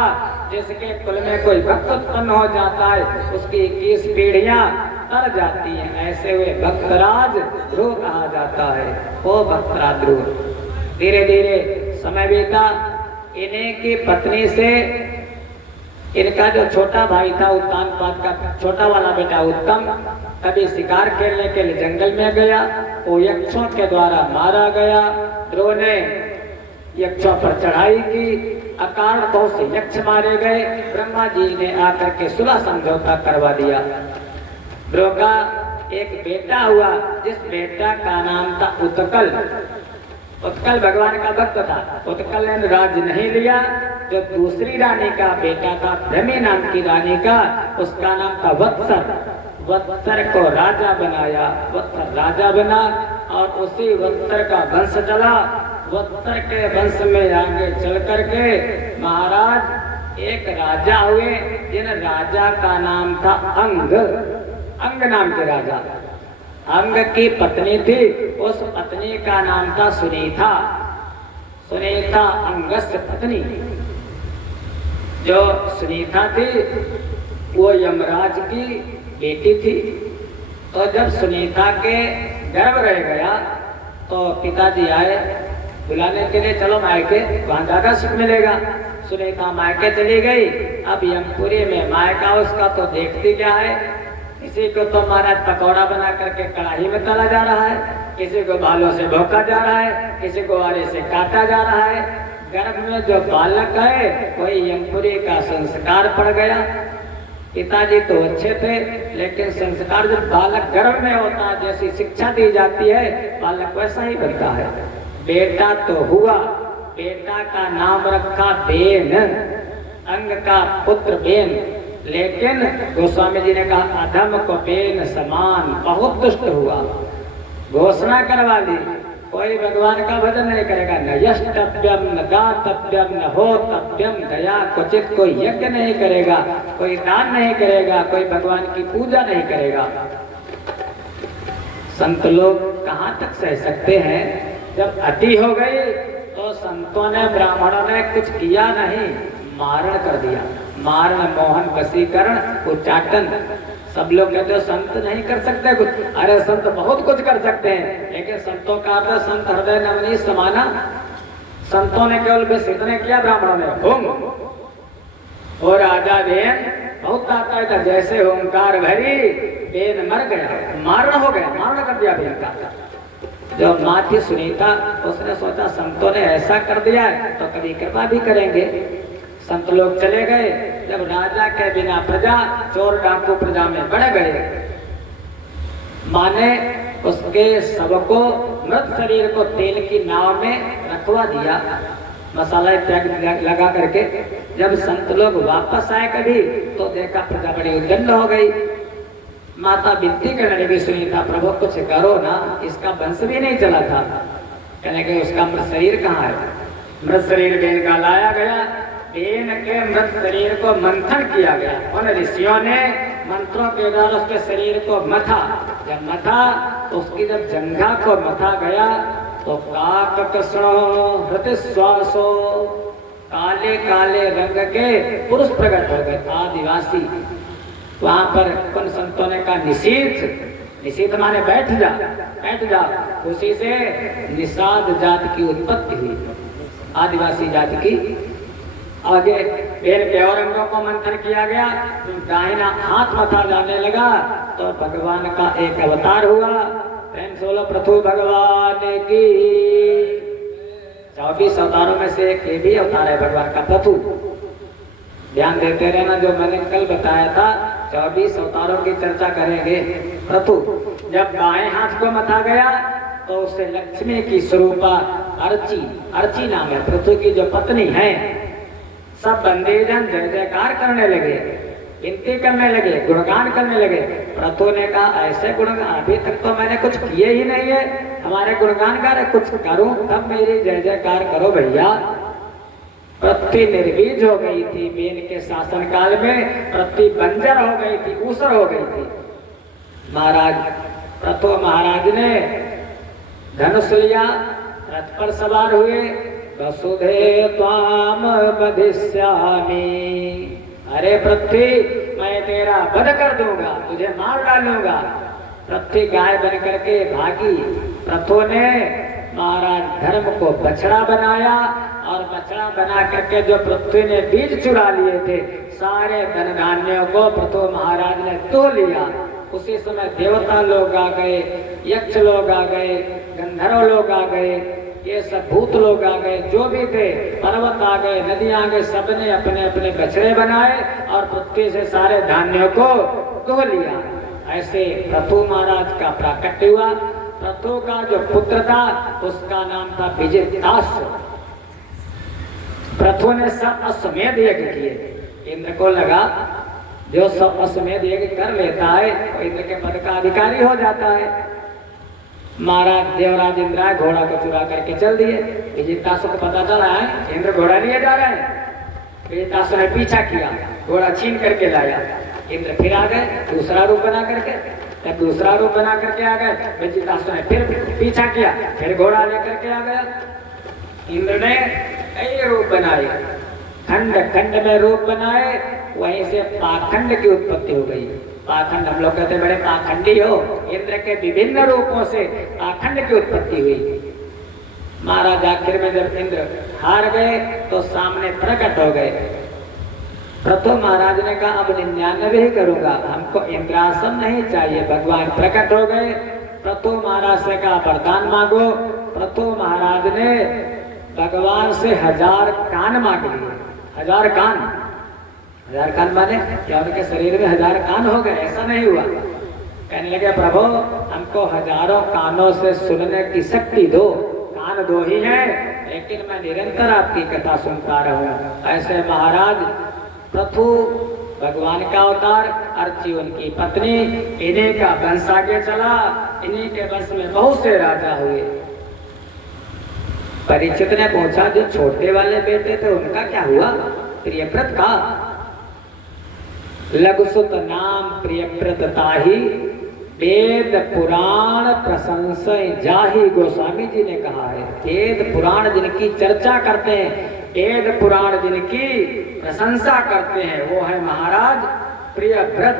जिसके कुल में कोई भक्त उत्पन्न हो जाता है उसकी 21 पीढ़ियां तर जाती हैं। ऐसे हुए भक्तराज ध्रुव कहा जाता है। वो भक्तराज ध्रुव। धीरे धीरे समय बीता। इन्हीं की पत्नी से इनका जो छोटा भाई था उत्तानपाद का छोटा वाला बेटा उत्तम, कभी शिकार खेलने के लिए जंगल में गया, वो यक्षों के द्वारा मारा गया। ध्रुव ने यक्षों पर चढ़ाई की, अकारण बहुत से यक्ष मारे गए। ब्रह्मा जी ने आकर के सुलह समझौता करवा दिया। ध्रुव का एक बेटा हुआ, जिस बेटा का नाम था उत्कल। उत्कल भगवान का भक्त था। उत्कल ने राज नहीं लिया। जो दूसरी रानी का बेटा था भ्रमी नाम की रानी का, उसका नाम था वत्सर। वत्सर को राजा बनाया। वत्सर राजा बना और उसी वत्सर का वंश चला। वत्सर के वंश में आगे चल करके महाराज एक राजा हुए, जिन राजा का नाम था अंग। अंग नाम के राजा। अंग की पत्नी थी, उस पत्नी का नाम था सुनीता। सुनीता अंगस्य पत्नी। जो सुनीता थी वो यमराज की बेटी थी। तो जब सुनीता के गर्भ रह गया तो पिताजी आए बुलाने के लिए, चलो मायके, वहां ज्यादा सुख मिलेगा। सुनीता मायके चली गई। अब यमपुरी में मायका उसका तो देखती क्या है, किसी को तो महाराज पकौड़ा बना करके कढ़ाई में तला जा रहा है, किसी को बालों से भोंका जा रहा है, किसी को आरे से काटा जा रहा है। गर्भ में जो बालक है कोई यमपुरी का संस्कार पड़ गया। पिताजी तो अच्छे थे, लेकिन संस्कार जब बालक गर्भ में होता है, जैसी शिक्षा दी जाती है बालक वैसा ही बनता है। बेटा तो हुआ, बेटा का नाम रखा बेन, अंग का पुत्र बेन, लेकिन गोस्वामी जी ने कहा अधम को बेन समान, बहुत दुष्ट हुआ। घोषणा करवा दी कोई भगवान का भजन नहीं करेगा, न यष्टव्यम न दातव्यम न होतव्यम दया क्वचित, कोई यज्ञ नहीं करेगा, कोई दान नहीं करेगा, कोई भगवान की पूजा नहीं करेगा। संत लोग कहाँ तक सह सकते हैं? जब अति हो गई तो संतों ने ब्राह्मणों ने कुछ किया नहीं, मारण कर दिया। मारण, मोहन, वशीकरण, उच्चाटन। सब लोग कहते हो संत नहीं कर सकते कुछ, अरे संत बहुत कुछ कर सकते हैं, लेकिन संतों का अर्थ संत हृदय नवनीत समाना। संतों ने केवल बस इतने किया, ब्राह्मणों ने होम और राजा बेन बहुत आता था, जैसे ओंकार भरी बेन मर गया, मारण हो गया, मारण कर दिया बेन का। जब माँ थी सुनीता, उसने सोचा संतों ने ऐसा कर दिया है तो कभी कृपा भी करेंगे। संत लोग चले गए। जब राजा के बिना प्रजा, चोर डाकू प्रजा में बढ़ गए, माँ ने उसके शव को, मृत शरीर को तेल की नाव में रखवा दिया, मसाला इत्यादि लगा करके। जब संत लोग वापस आए कभी तो देखा प्रजा बड़ी उद्विग्न हो गई। माता विनती करने लगी, सुनीता प्रभु कुछ करो ना, इसका वंश भी नहीं चला था। कहने के उसका मृत शरीर कहाँ है? मृत शरीर बेन का लाया गया। बेन के मृत शरीर को मंथन किया गया। उन ऋषियों ने मंत्रों के द्वारा उसके शरीर को मथा। जब मथा तो उसकी जब जंघा को मथा गया तो काक कृष्ण हृतिश्वासो, काले काले रंग के पुरुष प्रकट हो गए, आदिवासी। वहां पर उन संतों ने कहा निशीथ, निशीथ माने बैठ जा, बैठ जा। उसी से निषाद जात की उत्पत्ति हुई, आदिवासी जाति की। आगे बेन के और अंगों को मंथन किया गया, दाहिना हाथ मथा जाने लगा तो भगवान का एक अवतार हुआ। प्रेम से बोलो प्रथु भगवान की। 24 अवतारों में से एक ये भी अवतार है भगवान का, प्रथु। ध्यान देते रहना, जो मैंने कल बताया था 24 अवतारों की चर्चा करेंगे। प्रथु जब बाएं हाथ को मथा गया तो उससे लक्ष्मी की स्वरूपा अर्ची, अर्ची नाम है पृथ्वी की जो पत्नी है। सब बंदेजन जय जयकार करने लगे, विनती करने लगे, गुणगान करने लगे। प्रथु ने कहा ऐसे गुणगान अभी तक तो मैंने कुछ किए ही नहीं है, हमारे गुणगान गा रहे, कुछ करूं तब मेरी जय जयकार करो भैया। पृथ्वी निर्बीज हो गई थी बेन के शासन काल में, पृथ्वी बंजर हो गई थी, ऊसर हो गई थी। महाराज प्रथु महाराज ने धनुष लिया, रथ पर सवार हुए। वसुधे त्वाम बधिष्यामि, अरे पृथ्वी मैं तेरा वध कर दूंगा, तुझे मार डालूंगा। पृथ्वी गाय बन करके भागी। प्रथु ने महाराज धर्म को बछड़ा बनाया और बछड़ा बना करके जो पृथ्वी ने बीज चुरा लिए थे सारे धन धान्यों को प्रथु महाराज ने तोड़ लिया। उसी समय देवता लोग आ गए, यक्ष लोग आ गए, गंधर्व लोग आ गए, ये सब भूत लोग आ गए, जो भी थे, पर्वत आ गए, नदियां आ गए, सबने अपने अपने बछड़े बनाए और पृथ्वी से सारे धान्यों को तोड़ लिया। ऐसे प्रथु महाराज का प्राकट्य हुआ। प्रथु का जो पुत्र था उसका नाम था विजिताश्व। प्रथु ने सब अश्वमेध यज्ञ किए। इंद्र को लगा जो सब अश्वमेध यज्ञ कर लेता है वो इंद्र के पद का अधिकारी हो जाता है। महाराज देवराज इंद्र घोड़ा को चुरा करके चल दिए। विजिताश्व को पता चला है इंद्र घोड़ा लिए जा रहे हैं। विजिताश्व ने पीछा किया, घोड़ा छीन करके लाया। इंद्र फिर आ गए दूसरा रूप बना करके, जब दूसरा रूप बना करके आ गए विजिताश्व ने फिर पीछा किया, फिर घोड़ा लेकर के आ गया। इंद्र ने कई रूप बनाए, खंड खंड में रूप बनाए, वहीं से पाखंड की उत्पत्ति हो गई। पाखंड हम लोग कहते बड़े पाखंडी हो। इंद्र के विभिन्न रूपों से पाखंड की उत्पत्ति हुई। महाराज आखिर में जब इंद्र हार गए तो सामने प्रकट हो गए। प्रथम महाराज ने कहा अब 99 ही करूंगा, हमको इंद्रासन नहीं चाहिए। भगवान प्रकट हो गए। प्रथम महाराज से कहा वरदान मांगो। प्रथम महाराज ने भगवान से 1000 कान मांग लिए। 1000 कान, 1000 कान माने क्या उनके शरीर में 1000 कान हो गए? ऐसा नहीं हुआ। कहने लगे प्रभु हमको हजारों कानों से सुनने की शक्ति दो। कान 2 ही है, लेकिन मैं निरंतर आपकी कथा सुनता रहूं। ऐसे महाराज प्रथु भगवान का अवतार, अर्ची उनकी पत्नी, इन्हीं का वंश आगे चला। इन्हीं के वंश में बहुत से राजा हुए। परीक्षित ने पूछा जो छोटे वाले बेटे थे उनका क्या हुआ? प्रियव्रत का। लघुसुत नाम प्रियव्रत ताही, वेद पुराण प्रशंसय जाहि। गोस्वामी जी ने कहा है वेद पुराण जिनकी चर्चा करते हैं, वेद पुराण जिनकी प्रशंसा करते हैं, वो है महाराज प्रियव्रत।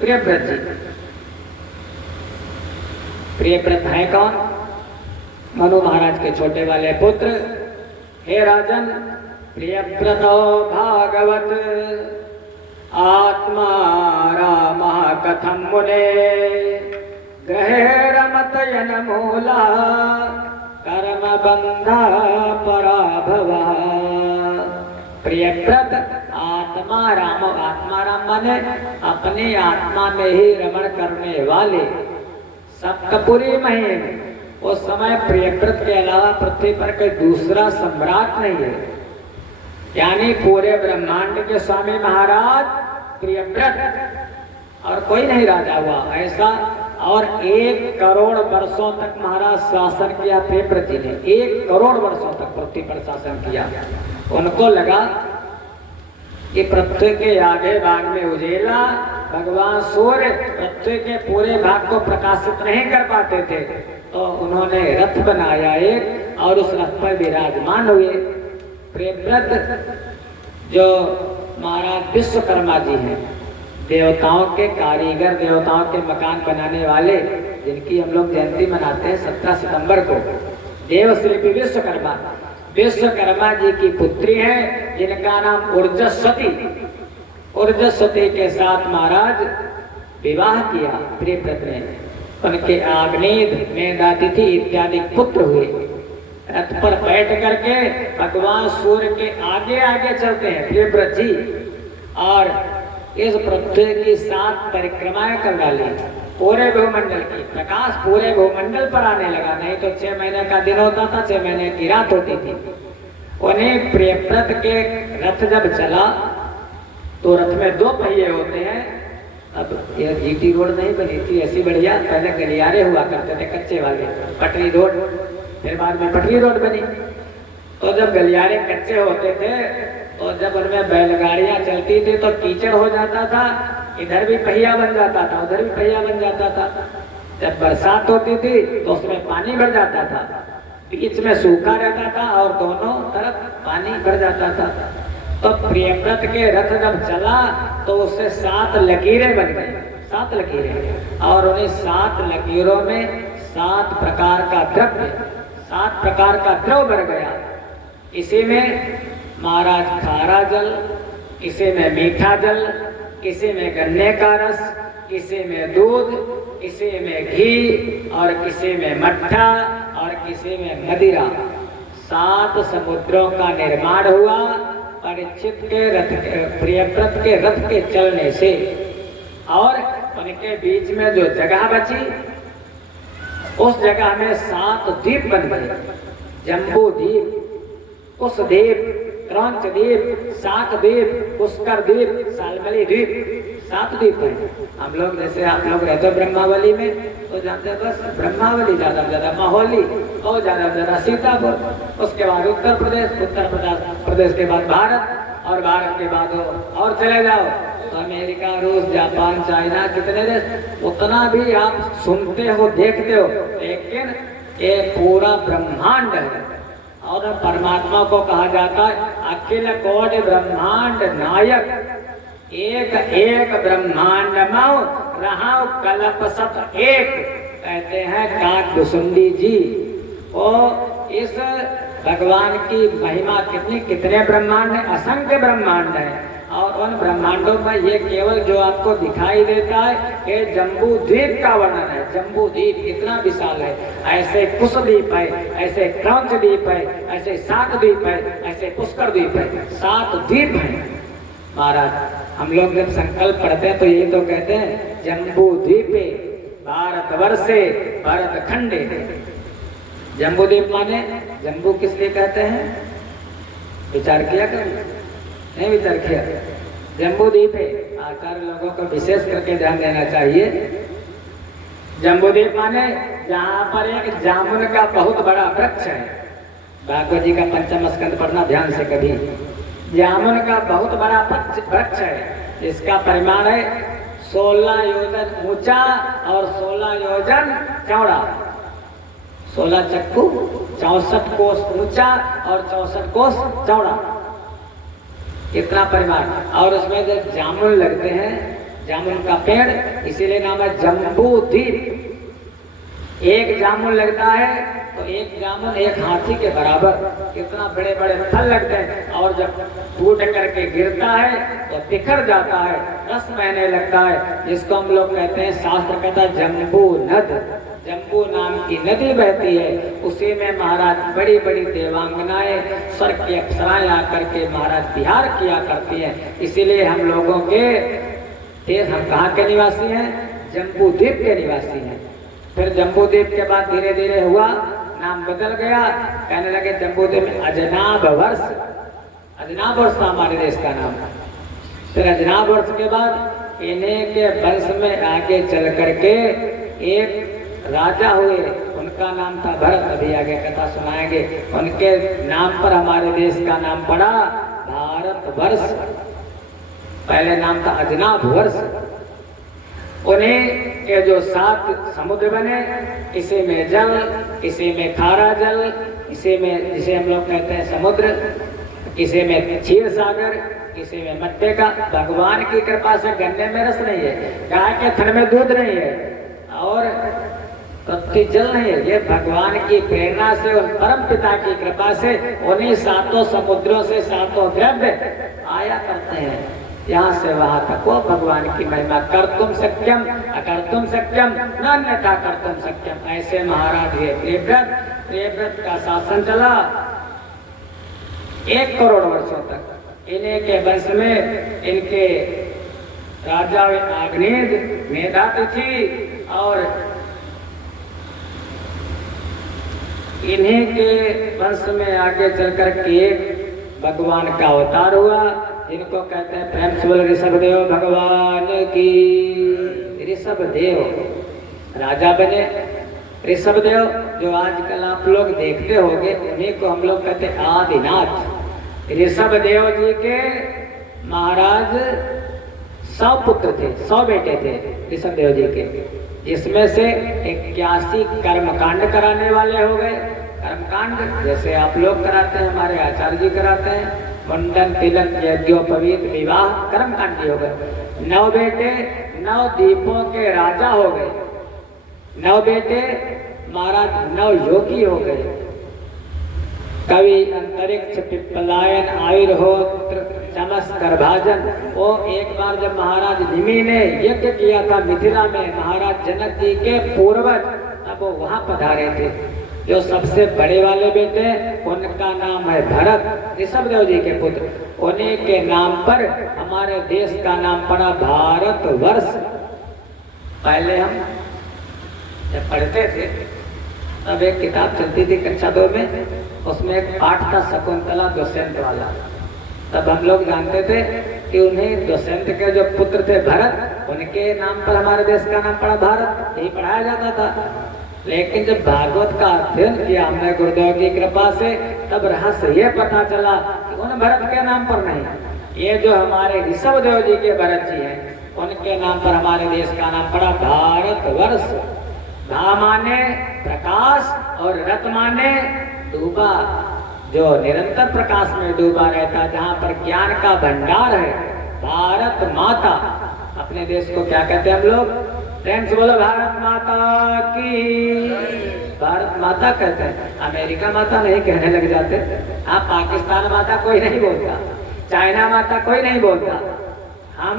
प्रियव्रत जी, प्रियव्रत है कौन? मनु महाराज के छोटे वाले पुत्र। हे राजन, प्रियव्रतो भागवत आत्मा राम कथम मुने, ग्रहे रमत यन मूला कर्म बंधा पराभवा। प्रियव्रत आत्मा राम, आत्मा राम माने अपनी आत्मा में ही रमण करने वाले सप्तपुरी महिम। उस समय प्रियव्रत के अलावा पृथ्वी पर कोई दूसरा सम्राट नहीं है, यानी पूरे ब्रह्मांड के स्वामी महाराज प्रियव्रत, और कोई नहीं राजा हुआ ऐसा। और 1 करोड़ वर्षों तक महाराज शासन किया प्रियव्रत जी ने। 1 करोड़ वर्षों तक पृथ्वी पर शासन किया। उनको लगा कि पृथ्वी के आधे भाग में उजेला, भगवान सूर्य पृथ्वी के पूरे भाग को प्रकाशित नहीं कर पाते थे, तो उन्होंने रथ बनाया एक और उस रथ पर विराजमान हुए। प्रियव्रत जो महाराज विश्वकर्मा जी हैं, देवताओं के कारीगर, देवताओं के मकान बनाने वाले, जिनकी हम लोग जयंती मनाते हैं 17 सितंबर को, देवशिल्पी विश्वकर्मा। विश्वकर्मा जी की पुत्री है जिनका नाम ऊर्जस्वती। ऊर्जस्वती के साथ महाराज विवाह किया प्रियव्रत ने। उनके आग्नेय, मेधातिथि इत्यादि पुत्र हुए। रथ पर बैठ करके भगवान सूर्य के आगे आगे चलते हैं प्रियव्रत जी, और इस पृथ्वी की 7 परिक्रमाएं कर डाली। पूरे भूमंडल की प्रकाश पूरे भूमंडल पर आने लगा। नहीं तो 6 महीने का दिन होता था, 6 महीने की रात होती थी। उन्हें प्रियव्रत के रथ जब चला तो रथ में 2 पहिए होते हैं। अब यह जीटी रोड नहीं बनी थी ऐसी बढ़िया, पहले गलियारे हुआ करते थे कच्चे वाले, पटरी रोड, फिर बाद में पटरी रोड बनी। तो जब गलियारे कच्चे होते थे तो जब उनमें बैलगाड़ियां चलती थी तो कीचड़ हो जाता था, इधर भी पहिया बन जाता था, उधर भी पहिया बन जाता था। जब बरसात होती थी तो उसमें पानी भर जाता था, बीच में सूखा रहता था और दोनों तरफ पानी भर जाता था। तो प्रियव्रत के रथ जब चला तो उससे 7 लकीरें बन गई, 7 लकीरें, और उन्हें 7 लकीरों में 7 प्रकार का द्रव्य, 7 प्रकार का द्रव भर गया। इसी में महाराज खारा जल, किसी में मीठा जल, किसी में गन्ने का रस, किसी में दूध, किसी में घी, और किसी में मट्ठा, और किसी में मदिरा। 7 समुद्रों का निर्माण हुआ परीक्षित के रथ, प्रियव्रत के रथ के चलने से। और उनके बीच में जो जगह बची उस जगह में 7 द्वीप बन गए। जम्बू द्वीप, कुश द्वीप, क्रौंच द्वीप, शाक द्वीप, पुष्कर द्वीप, सालमली द्वीप, 7 द्वीप हैं। हम लोग जैसे आप लोग रहते हो ब्रह्मावली में तो जानते हैं बस ब्रह्मावली, ज्यादा से ज्यादा माहौली, और ज्यादा से ज्यादा सीतापुर, उसके बाद उत्तर प्रदेश के बाद भारत, और भारत के बाद और चले जाओ तो अमेरिका, रूस, जापान, चाइना, कितने देश, उतना भी आप सुनते हो देखते हो, लेकिन ये पूरा ब्रह्मांड है। और परमात्मा को कहा जाता है अखिल कोटि ब्रह्मांड नायक, एक एक ब्रह्मांड मऊ रहा कल्प सत एक, कहते हैं काकभुसुंडी जी। और इस भगवान की महिमा कितनी, कितने ब्रह्मांड है, असंख्य ब्रह्मांड है। और उन ब्रह्मांडों में ये केवल जो आपको दिखाई देता है ये जम्बू द्वीप का वर्णन है। जम्बू द्वीप इतना विशाल है, ऐसे कुशद्वीप है, ऐसे क्रौंच द्वीप है, ऐसे सात द्वीप है, ऐसे पुष्कर द्वीप है, 7 द्वीप है। महाराज हम लोग जब संकल्प पढ़ते हैं तो यही तो कहते हैं जम्बू द्वीपे भारतवर्षे भारत खंडे। जम्बू द्वीप माने, जम्बू किस लिए कहते हैं, विचार किया करें, नहीं विचार किया। जम्बू द्वीप है, आचार्य लोगों को विशेष करके ध्यान देना चाहिए। जम्बू द्वीप माने जहाँ पर एक जामुन का बहुत बड़ा वृक्ष है। भागवत जी का पंचम स्कंद पढ़ना ध्यान से कभी। जामुन का बहुत बड़ा वृक्ष है जिसका परिमाण है 16 योजन ऊंचा और 16 योजन चौड़ा। 16 चक्कू 64 कोस ऊंचा और 64 कोस चौड़ा, इतना परिमाण। और उसमें जो जामुन लगते हैं, जामुन का पेड़, इसीलिए नाम है जम्बू द्वीप। एक जामुन लगता है तो एक जामुन एक हाथी के बराबर, इतना बड़े बड़े फल लगते हैं। और जब टूट करके गिरता है तो बिखर जाता है, रस बहने लगता है, जिसको हम लोग कहते हैं, शास्त्र कहता है जम्बू नद। जम्बू नाम की नदी बहती है, उसी में महाराज बड़ी बड़ी देवांगनाएं स्वर्ग की अप्सराएं आकर के महाराज विहार किया करती हैं। इसीलिए हम लोगों के देश, हम कहाँ के निवासी हैं, जम्बू द्वीप के निवासी हैं। फिर जम्बू द्वीप के बाद धीरे धीरे हुआ, नाम बदल गया, कहने लगे जम्बू द्वीप में अजनाब वर्ष। अजनाब वर्ष था हमारे देश का नाम। फिर अजनाब वर्ष के बाद इन्हीं के वंश में आगे चल करके एक राजा हुए, उनका नाम था भरत। अभी आगे कथा सुनाएंगे। उनके नाम पर हमारे देश का नाम पड़ा भारतवर्ष। पहले नाम था अजनाब वर्ष। उन्हीं के जो 7 समुद्र बने, किसी में जल, किसी में खारा जल, किसी में जिसे हम लोग कहते हैं समुद्र, किसी में क्षीर सागर, किसी में मट्टे का। भगवान की कृपा से गन्ने में रस नहीं है, गाय के थन में दूध नहीं है और पृथ्वी जल नहीं है। ये भगवान की प्रेरणा से और परम पिता की कृपा से उन्हीं 7 समुद्रों से 7 द्रव्य आया करते हैं, यहाँ से वहां तक। वो भगवान की महिमा, कर्तुम सत्यम अकर्तुम सत्यम नान्यथा कर्तुम सत्यम। ऐसे महाराज ये प्रियव्रत का शासन चला 1 करोड़ वर्षों तक। इन्हीं के वंश में इनके राजा आग्नेय मेधातिथि और इन्हीं के वंश में आगे चलकर के भगवान का अवतार हुआ, जिनको कहते हैं प्रेम से बोल ऋषभदेव भगवान की। ऋषभदेव राजा बने। ऋषभदेव जो आजकल आप लोग देखते होंगे, उन्हीं को हम लोग कहते हैं आदिनाथ। ऋषभदेव जी के महाराज 100 पुत्र थे, 100 बेटे थे ऋषभदेव जी के, जिसमें से 81 कर्मकांड कराने वाले हो गए। कर्मकांड जैसे आप लोग कराते हैं, हमारे आचार्य जी कराते हैं, मुंडन तिलक यज्ञोपवीत विवाह कर्मकांडी हो गए। 9 बेटे 9 द्वीपों के राजा हो गए। 9 बेटे महाराज 9 योगी हो गए। कवि अंतरिक्ष पिप्पलायन आयुर्होत्र चमस्कर भाजन। वो एक बार जब महाराज निमि ने यज्ञ किया था मिथिला में, महाराज जनक जी के पूर्वज, तब वो वहां पधारे थे। जो सबसे बड़े वाले बेटे उनका नाम है भरत, ऋषभदेव जी के पुत्र। उन्हीं के नाम पर हमारे देश का नाम पड़ा भारतवर्ष। पहले हम जब पढ़ते थे तब एक किताब चलती थी कक्षा 2 में, उसमें एक पाठ था शकुंतला दुष्यंत वाला। तब हम लोग जानते थे कि उन्हें दुष्यंत के जो पुत्र थे भरत, उनके नाम पर हमारे देश का नाम पड़ा भारत, यही पढ़ाया जाता था। लेकिन जब भागवत का अध्ययन किया हमने गुरुदेव की कृपा से, तब रहस्य ये पता चला कि उन भरत के नाम पर नहीं, ये जो हमारे ऋषभदेव जी के भरत जी हैं, उनके नाम पर हमारे देश का नाम पड़ा भारतवर्ष। धा माने प्रकाश और रत माने डूबा, जो निरंतर प्रकाश में डूबा रहता, जहाँ पर ज्ञान का भंडार है, भारत माता, अपने देश को क्या कहते हैं हम लोग? प्रेम से बोलो, भारत माता की। भारत माता कहते हैं, अमेरिका माता नहीं कहने लग जाते। हाँ, पाकिस्तान माता कोई नहीं बोलता, चाइना माता कोई नहीं बोलता। हम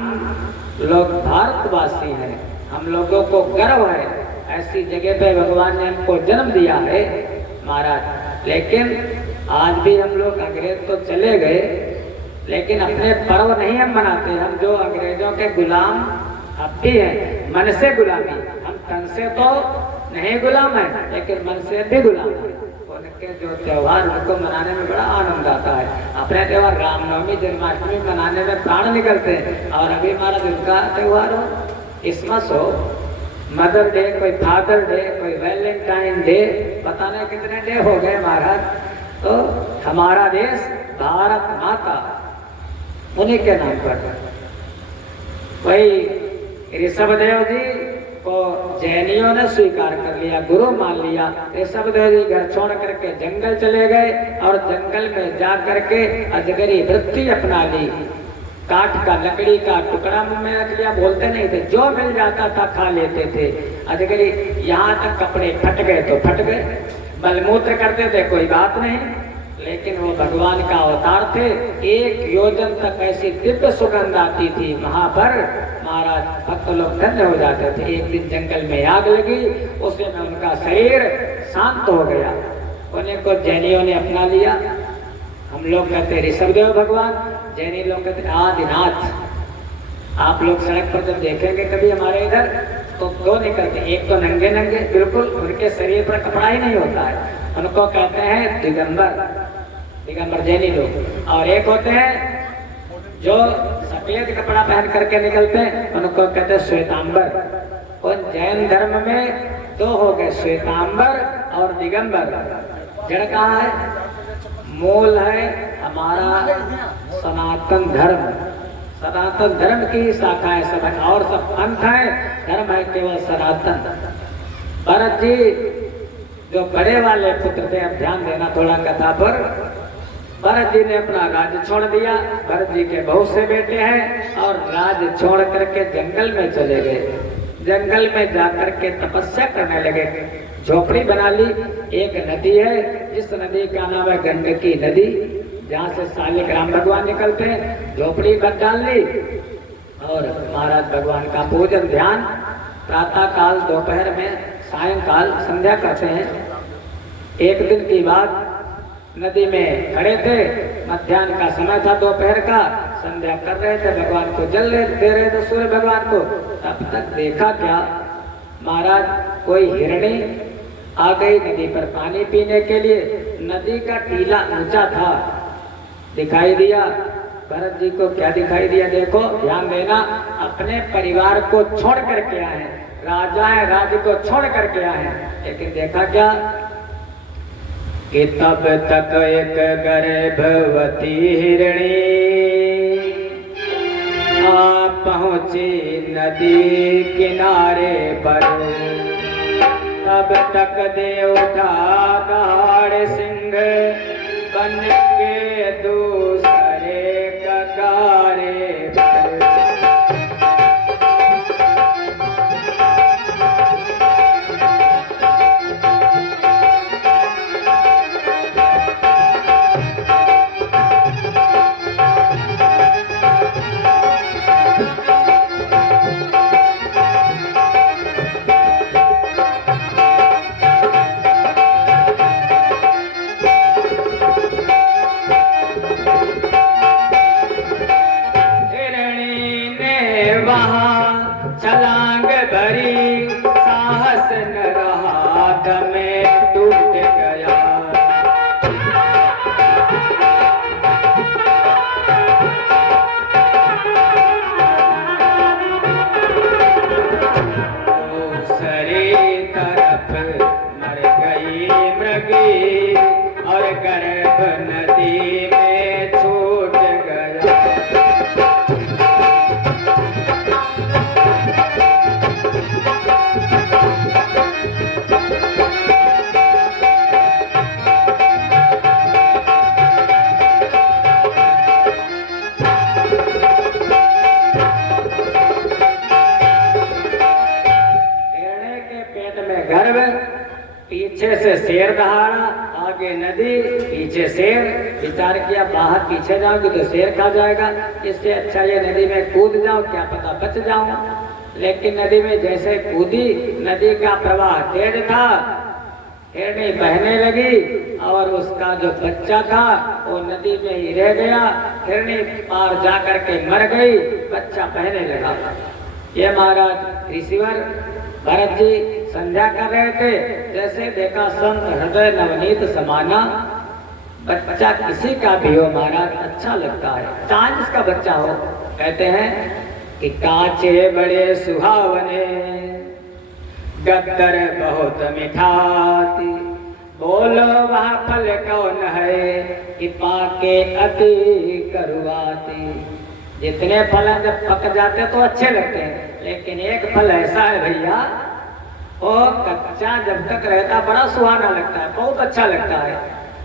लोग भारतवासी हैं, हम लोगों को गर्व है, ऐसी जगह पे भगवान ने हमको जन्म दिया है महाराज। लेकिन आज भी हम लोग, अंग्रेज तो चले गए, लेकिन अपने पर्व नहीं हम मनाते। हम जो अंग्रेजों के गुलाम अब भी हैं, मन से गुलामी। हम तन से तो नहीं गुलाम है, लेकिन मन से भी गुलाम है। उनके जो त्योहार, उनको मनाने में बड़ा आनंद आता है। अपने त्योहार रामनवमी, जन्माष्टमी मनाने में प्राण निकलते हैं। और अभी हमारा उनका त्योहार हो, क्रिसमस हो, मदर डे, कोई फादर डे, कोई वैलेंटाइन डे, पता नहीं कितने डे हो गए महाराज। तो हमारा देश भारत माता, उन्हीं के नाम पर। वही ऋषभदेव जी को जैनियों ने स्वीकार कर लिया, गुरु मान लिया। ऋषभदेव जी घर छोड़ करके जंगल चले गए और जंगल में जा करके अजगरी वृत्ति अपना ली। काठ का, लकड़ी का टुकड़ा मुंह में रख लिया, बोलते नहीं थे, जो मिल जाता था खा लेते थे। अजगरी यहाँ तक कपड़े फट गए तो फट गए, मलमूत्र करते थे कोई बात नहीं, लेकिन वो भगवान का अवतार थे। 1 योजन तक ऐसी दिव्य सुगंध आती थी वहां पर महाराज, भक्त लोग धन्य हो जाते थे। एक दिन जंगल में आग लगी, उसी में उनका शरीर शांत हो गया। उन्हें को जैनियों ने अपना लिया। हम लोग कहते ऋषभदेव भगवान, जैनी लोग कहते आदिनाथ। आप लोग सड़क पर जब देखेंगे कभी हमारे इधर, तो 2 निकलते, एक तो नंगे नंगे बिल्कुल, उनके शरीर पर कपड़ा ही नहीं होता है, उनको कहते हैं दिगंबर, दिगंबर जैनी लोग। और एक होते हैं जो सफेद कपड़ा पहन करके निकलते हैं, उनको कहते हैं श्वेतांबर। उन जैन धर्म में 2 हो गए, श्वेतांबर और दिगंबर। जड़ कहाँ है? मूल है हमारा सनातन धर्म। सनातन धर्म की शाखाएं सब है, और सब पंथ है, धर्म है केवल सनातन। भरत जी जो बड़े वाले पुत्र थे, अब ध्यान देना थोड़ा कथा पर। भरत जी ने अपना राज्य छोड़ दिया। भरत जी के बहुत से बेटे हैं, और राज्य छोड़ करके जंगल में चले गए। जंगल में जाकर के तपस्या करने लगे, झोपड़ी बना ली। एक नदी है, जिस नदी का नाम है गंडकी नदी, जहाँ से शालिक राम भगवान निकलते हैं। झोपड़ी बन डाल ली, और महाराज भगवान का पूजन ध्यान प्रातः काल, दोपहर में, सायंकाल, संध्या करते हैं। एक दिन की बात, नदी में खड़े थे, मध्याह्न का समय था, दोपहर का, संध्या कर रहे थे, भगवान को जल दे रहे थे, सूर्य भगवान को। तब तक देखा क्या महाराज, कोई हिरणी आ गई नदी पर पानी पीने के लिए। नदी का टीला ऊंचा था, दिखाई दिया भरत जी को। क्या दिखाई दिया? देखो ध्यान देना, अपने परिवार को छोड़ करके आए, राजाएं राज्य को छोड़ करके आए, लेकिन देखा क्या कि तब तक एक गर्भवती हिरणी आ पहुंची नदी किनारे पर। तब तक दे उठा दहाड़ सिंह बन के दूसरे कगारे पर। गर्भ, पीछे से शेर दहाड़ा, आगे नदी, पीछे शेर। विचार किया बाहर पीछे जाऊंगी तो शेर खा जाएगा, इससे अच्छा ये नदी में कूद जाऊं, क्या पता बच जाऊं। लेकिन नदी में जैसे कूदी, नदी का प्रवाह तेज था, हिरनी बहने लगी और उसका जो बच्चा था वो नदी में ही रह गया। हिरनी पार जा करके मर गई, बच्चा बहने लगा। ये महाराज ऋषिवर भरत जी संध्या कर रहे थे, जैसे देखा संत हृदय नवनीत समाना। बच्चा किसी का भी हो महाराज अच्छा लगता है, चाहे जिसका बच्चा हो। कहते हैं कि काचे बड़े सुहावने, गद्दर बहुत मिठाती, बोलो वह फल कौन है कि पाके अति करुआती। जितने फल जब पक जाते तो अच्छे लगते हैं, लेकिन एक फल ऐसा है भैया, वो कच्चा जब तक रहता बड़ा सुहाना लगता है, बहुत अच्छा लगता है,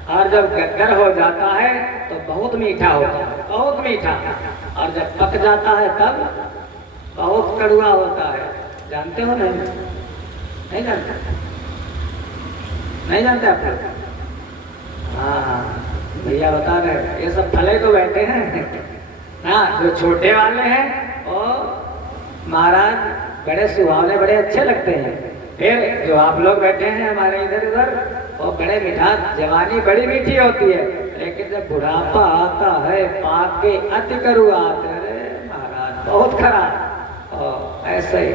और जब गद्दर हो जाता है तो बहुत मीठा होता है, बहुत मीठा। और जब पक जाता है तब बहुत कड़वा होता है। जानते हो नहीं जानते? नहीं जानते आप लोग? हाँ भैया बता रहे, ये सब फले तो बैठे हैं। हाँ, जो छोटे वाले हैं वो महाराज बड़े सुहावने, बड़े अच्छे लगते हैं। फिर जो आप लोग बैठे हैं हमारे इधर उधर, वो बड़े मीठा। जवानी बड़ी मीठी होती है, लेकिन जब बुढ़ापा आता है पाके अति करुआत, अरे महाराज बहुत खराब। ऐसे ही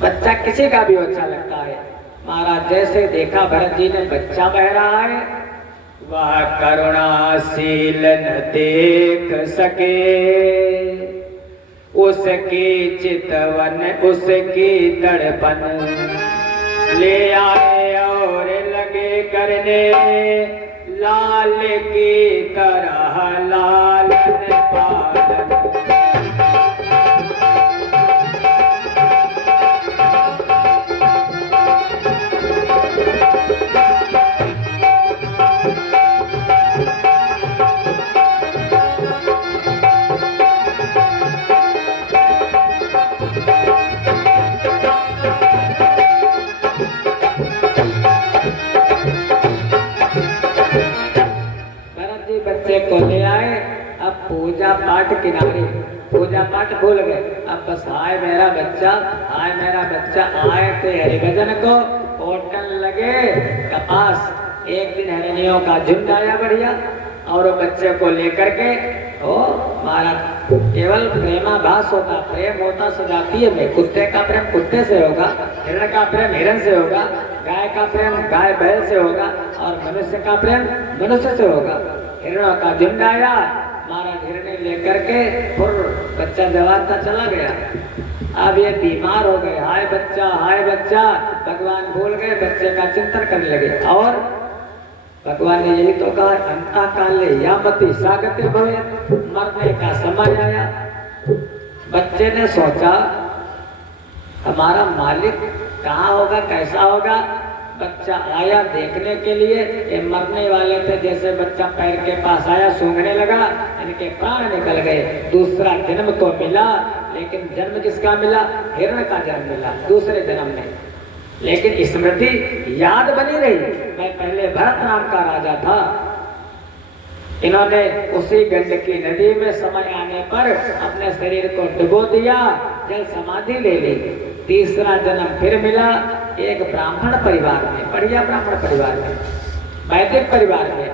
बच्चा किसी का भी अच्छा लगता है। महाराज जैसे देखा भरत जी ने बच्चा बह रहा है, वह करुणाशील न देख सके, उसकी चितवन उसकी तड़पन, ले आए और लगे करने, लाल की तरह लालन पालन। को ले आए, अब पूजा पाठ किनारे, पूजा पाठ भूल गए। अब बस हाय मेरा बच्चा, हाय मेरा बच्चा। आए थे हरिभजन को, होटल लगे कपास। एक दिन हरिणियों का झुंड आया बढ़िया, और वो बच्चे को लेकर के ओ महाराज केवल प्रेमाभास होता, प्रेम होता सजातीय में। कुत्ते का प्रेम कुत्ते से होगा, हिरण का प्रेम हिरण से होगा, गाय का प्रेम गाय बैल से होगा, और मनुष्य का प्रेम मनुष्य से होगा। हिरणों का झुंड आया, महाराज हिरणे लेकर के फिर बच्चा जवान था चला गया। अब ये बीमार हो गए, हाय बच्चा, भगवान भूल गए, बच्चे का चिंतन करने लगे। और भगवान ने यही तो कहा, अंता काले यामति सागते भवे, मरने का समय आया। बच्चे ने सोचा हमारा मालिक कहाँ होगा, कैसा होगा। बच्चा आया देखने के लिए, ये मरने वाले थे। जैसे बच्चा पैर के पास आया, सूंघने लगा, इनके प्राण निकल गए। दूसरा जन्म तो मिला, लेकिन जन्म किसका मिला? हिरण का जन्म मिला दूसरे जन्म में। लेकिन स्मृति याद बनी रही, मैं पहले भरत नाम का राजा था। इन्होंने उसी गंडकी नदी में समय आने पर अपने शरीर को डुबो दिया, जल समाधि ले ली। तीसरा जन्म फिर मिला एक ब्राह्मण परिवार में, बढ़िया ब्राह्मण परिवार में, वैदिक परिवार में।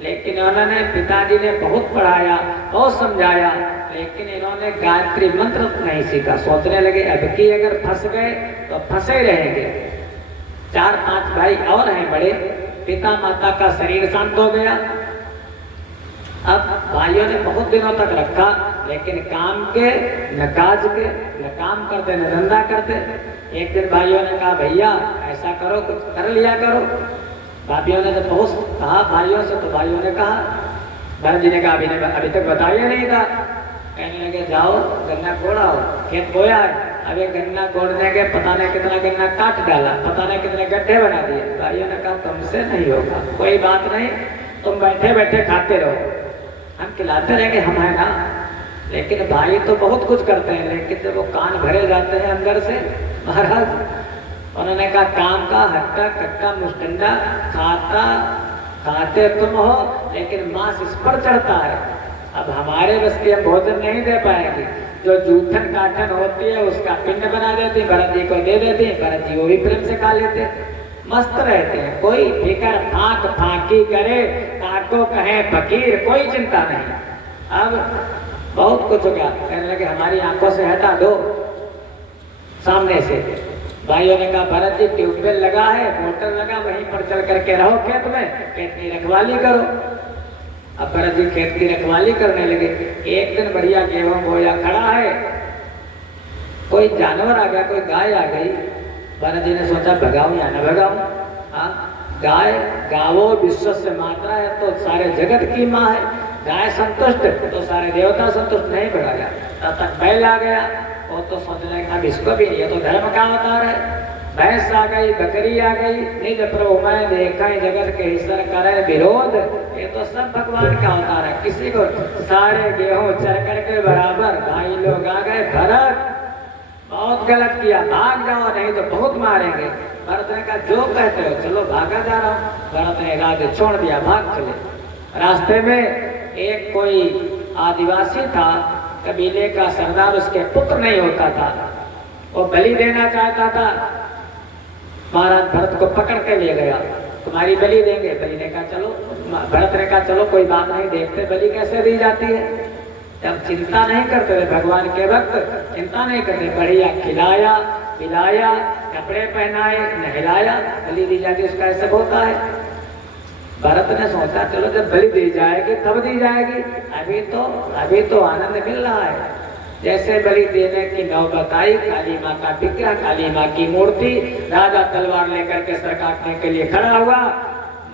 लेकिन उन्होंने, पिताजी ने बहुत पढ़ाया, बहुत समझाया, लेकिन इन्होंने गायत्री मंत्र नहीं सीखा। सोचने लगे अब की अगर फंस गए तो फंसे रहेंगे। 4-5 भाई और हैं बड़े, पिता माता का शरीर शांत हो गया। अब भाइयों ने बहुत दिनों तक रखा, लेकिन काम के न काज के, न काम करते न धंधा करते। एक दिन भाइयों ने कहा भैया ऐसा करो, कुछ कर लिया करो। भाइयों ने तो बहुत कहा भाइयों से, तो भाइयों ने कहा, भरत जी ने कहा अभी तक बताया नहीं था। कहने लगे जाओ गन्ना कोड़ाओ, खेत बोया है। अब ये गन्ना कोड़ने के पता नहीं कितना गन्ना काट डाला, पता नहीं कितने गड्ढे बना दिए। भाइयों ने कहा तुमसे नहीं होगा, कोई बात नहीं, तुम बैठे बैठे खाते रहो, हम खिलाते रहेंगे, हम है ना। लेकिन भाई तो बहुत कुछ करते हैं, लेकिन जब वो कान भरे जाते हैं अंदर से महाराज, उन्होंने कहा काम का हट्टा कट्टा मुस्टंडा खाते तुम हो, लेकिन मांस इस पर चढ़ता है। अब हमारे बस की हम भोजन नहीं दे पाएंगे। जो जूठन काठन होती है उसका पिंड बना देती, भरत जी को दे देती, भरत जी वो भी प्रेम से खा लेते, मस्त रहते हैं। कोई फिकर फाक फाकी करे, काको कहे फकीर, कोई चिंता नहीं। अब बहुत कुछ हो गया, कहने लगे हमारी आंखों से हटा दो सामने से। भाइयों ने कहा भरत जी ट्यूबवेल लगा है, मोटर लगा, वहीं पर चल करके रहो खेत में, खेत की रखवाली करो। अब भरत जी खेत की रखवाली करने लगे। एक दिन बढ़िया गेहूं बोया खड़ा है, कोई जानवर आ गया, कोई गाय आ गई। भरत जी ने सोचा भगाऊं या न भगाऊं। हाँ, गाय गावो विश्व से मात्रा है तो सारे जगत की माँ है। गाय संतुष्ट तो सारे देवता संतुष्ट, नहीं भगाया। तब तक बैल आ गया, वो तो सोचने का इसको भी ये तो धर्म का अवतार है। भैंस आ गई, बकरी आ गई, निज प्रभु मैं देखा जगत के ईश्वर करे विरोध, ये तो सब भगवान का अवतार है। किसी को सारे गेहूं चर करके बराबर भाई लोग आ गए, भरत बहुत गलत किया, भाग जाओ नहीं तो बहुत मारेंगे। भरत ने कहा जो कहते हो चलो, भागा जा रहा हूँ। भरत ने राज्य छोड़ दिया, भाग चले। रास्ते में एक कोई आदिवासी था, कबीले का सरदार, उसके पुत्र नहीं होता था, वो बलि देना चाहता था। महाराज भरत को पकड़ के ले गया, तुम्हारी बलि देंगे। बलि ने कहा चलो, भरत ने कहा चलो कोई बात नहीं, देखते बलि कैसे दी जाती है। जब चिंता नहीं करते थे भगवान के वक्त, चिंता नहीं करते, बढ़िया खिलाया पिलाया, कपड़े पहनाए, नहलाया, बलि दी जाती, उसका ऐसा होता है। भरत ने सोचा चलो जब बलि दी जाएगी तब दी जाएगी, अभी तो आनंद मिल रहा है। जैसे बलि देने की नौबत आई, काली माँ का विग्रह, काली माँ की मूर्ति, राजा तलवार लेकर के सर काटने के लिए खड़ा हुआ।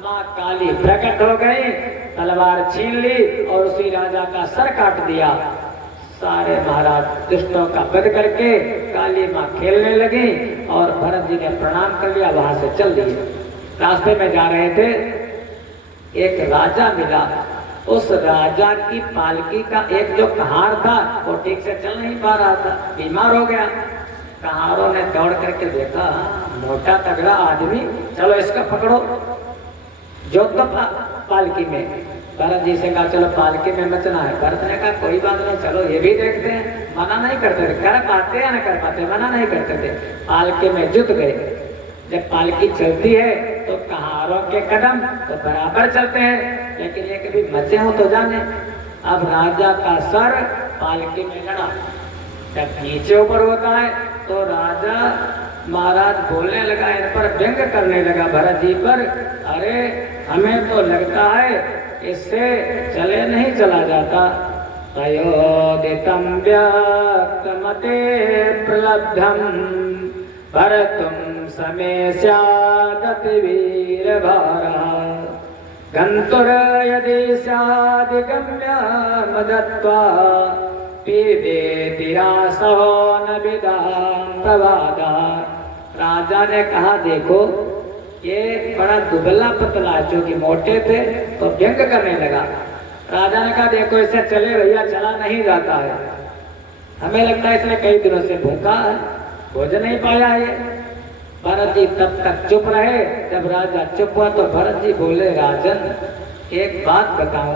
माँ काली प्रकट हो गई, तलवार छीन ली और उसी राजा का सर काट दिया। सारे महाराज दुष्टों का वध करके काली माँ खेलने लगी और भरत जी ने प्रणाम कर लिया, वहां से चल दिए। रास्ते में जा रहे थे, एक राजा मिला। उस राजा की पालकी का एक जो कहार था वो ठीक से चल नहीं पा रहा था, बीमार हो गया। कहारों ने दौड़ करके देखा, मोटा तगड़ा आदमी, चलो इसका पकड़ो, जो तो पालकी में। भरत जी से कहा चलो पालकी में बचना है। भरत ने कहा कोई बात नहीं, चलो ये भी देखते हैं। मना नहीं करते थे, कर पाते या न कर पाते, मना नहीं करते थे। पालकी में जुट गए। जब पालकी चलती है तो कहारों के कदम तो बराबर चलते हैं, लेकिन ये कभी मचे हो तो जाने। अब राजा का सर पालकी में लड़ा, जब नीचे ऊपर होता है तो राजा महाराज बोलने लगा, इन पर व्यंग करने लगा भरत जी पर। अरे हमें तो लगता है इससे चले नहीं चला जाता। तयोदितं व्यक्तमते प्रलब्धं भरतुं समेस्यादति वीरभारः गन्तुर यदि स्यादिगम्य मदत्वा पीबेति रासो न विदां प्रवादः। राजा ने कहा देखो ये बड़ा दुबला पतला, जो कि मोटे थे तो व्यंग करने लगा। राजा ने कहा देखो इससे चले भैया चला नहीं जाता है, हमें लगता है इसने कई दिनों से भूखा है, भोजन नहीं पाया है। भरत जी तब तक चुप रहे। जब राजा चुप हुआ तो भरत जी बोले, राजन एक बात बताऊं,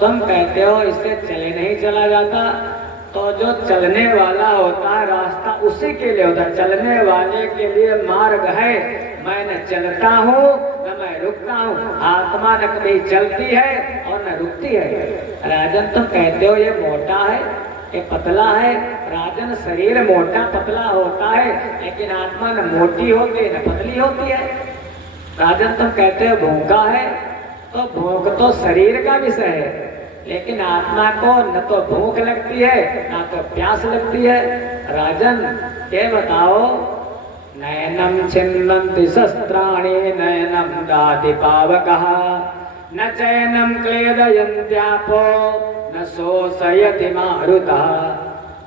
तुम कहते हो इससे चले नहीं चला जाता, तो जो चलने वाला होता है रास्ता उसी के लिए होता है, चलने वाले के लिए मार्ग है। मैं न चलता हूँ न मैं रुकता हूँ, आत्मा न कभी चलती है और न रुकती है। राजन तुम कहते हो ये मोटा है, ये पतला है। राजन शरीर मोटा पतला होता है, लेकिन आत्मा न मोटी होती न पतली होती है। राजन तुम कहते हो भूखा है, तो भूख तो शरीर का विषय है, लेकिन आत्मा को न तो भूख लगती है न तो प्यास लगती है। राजन ये बताओ, नयनम छिन्नन्ति शस्त्राणि नयनम दाति पावकः न चैनम क्लेदयन्त्यापो न शोषयति मारुतः।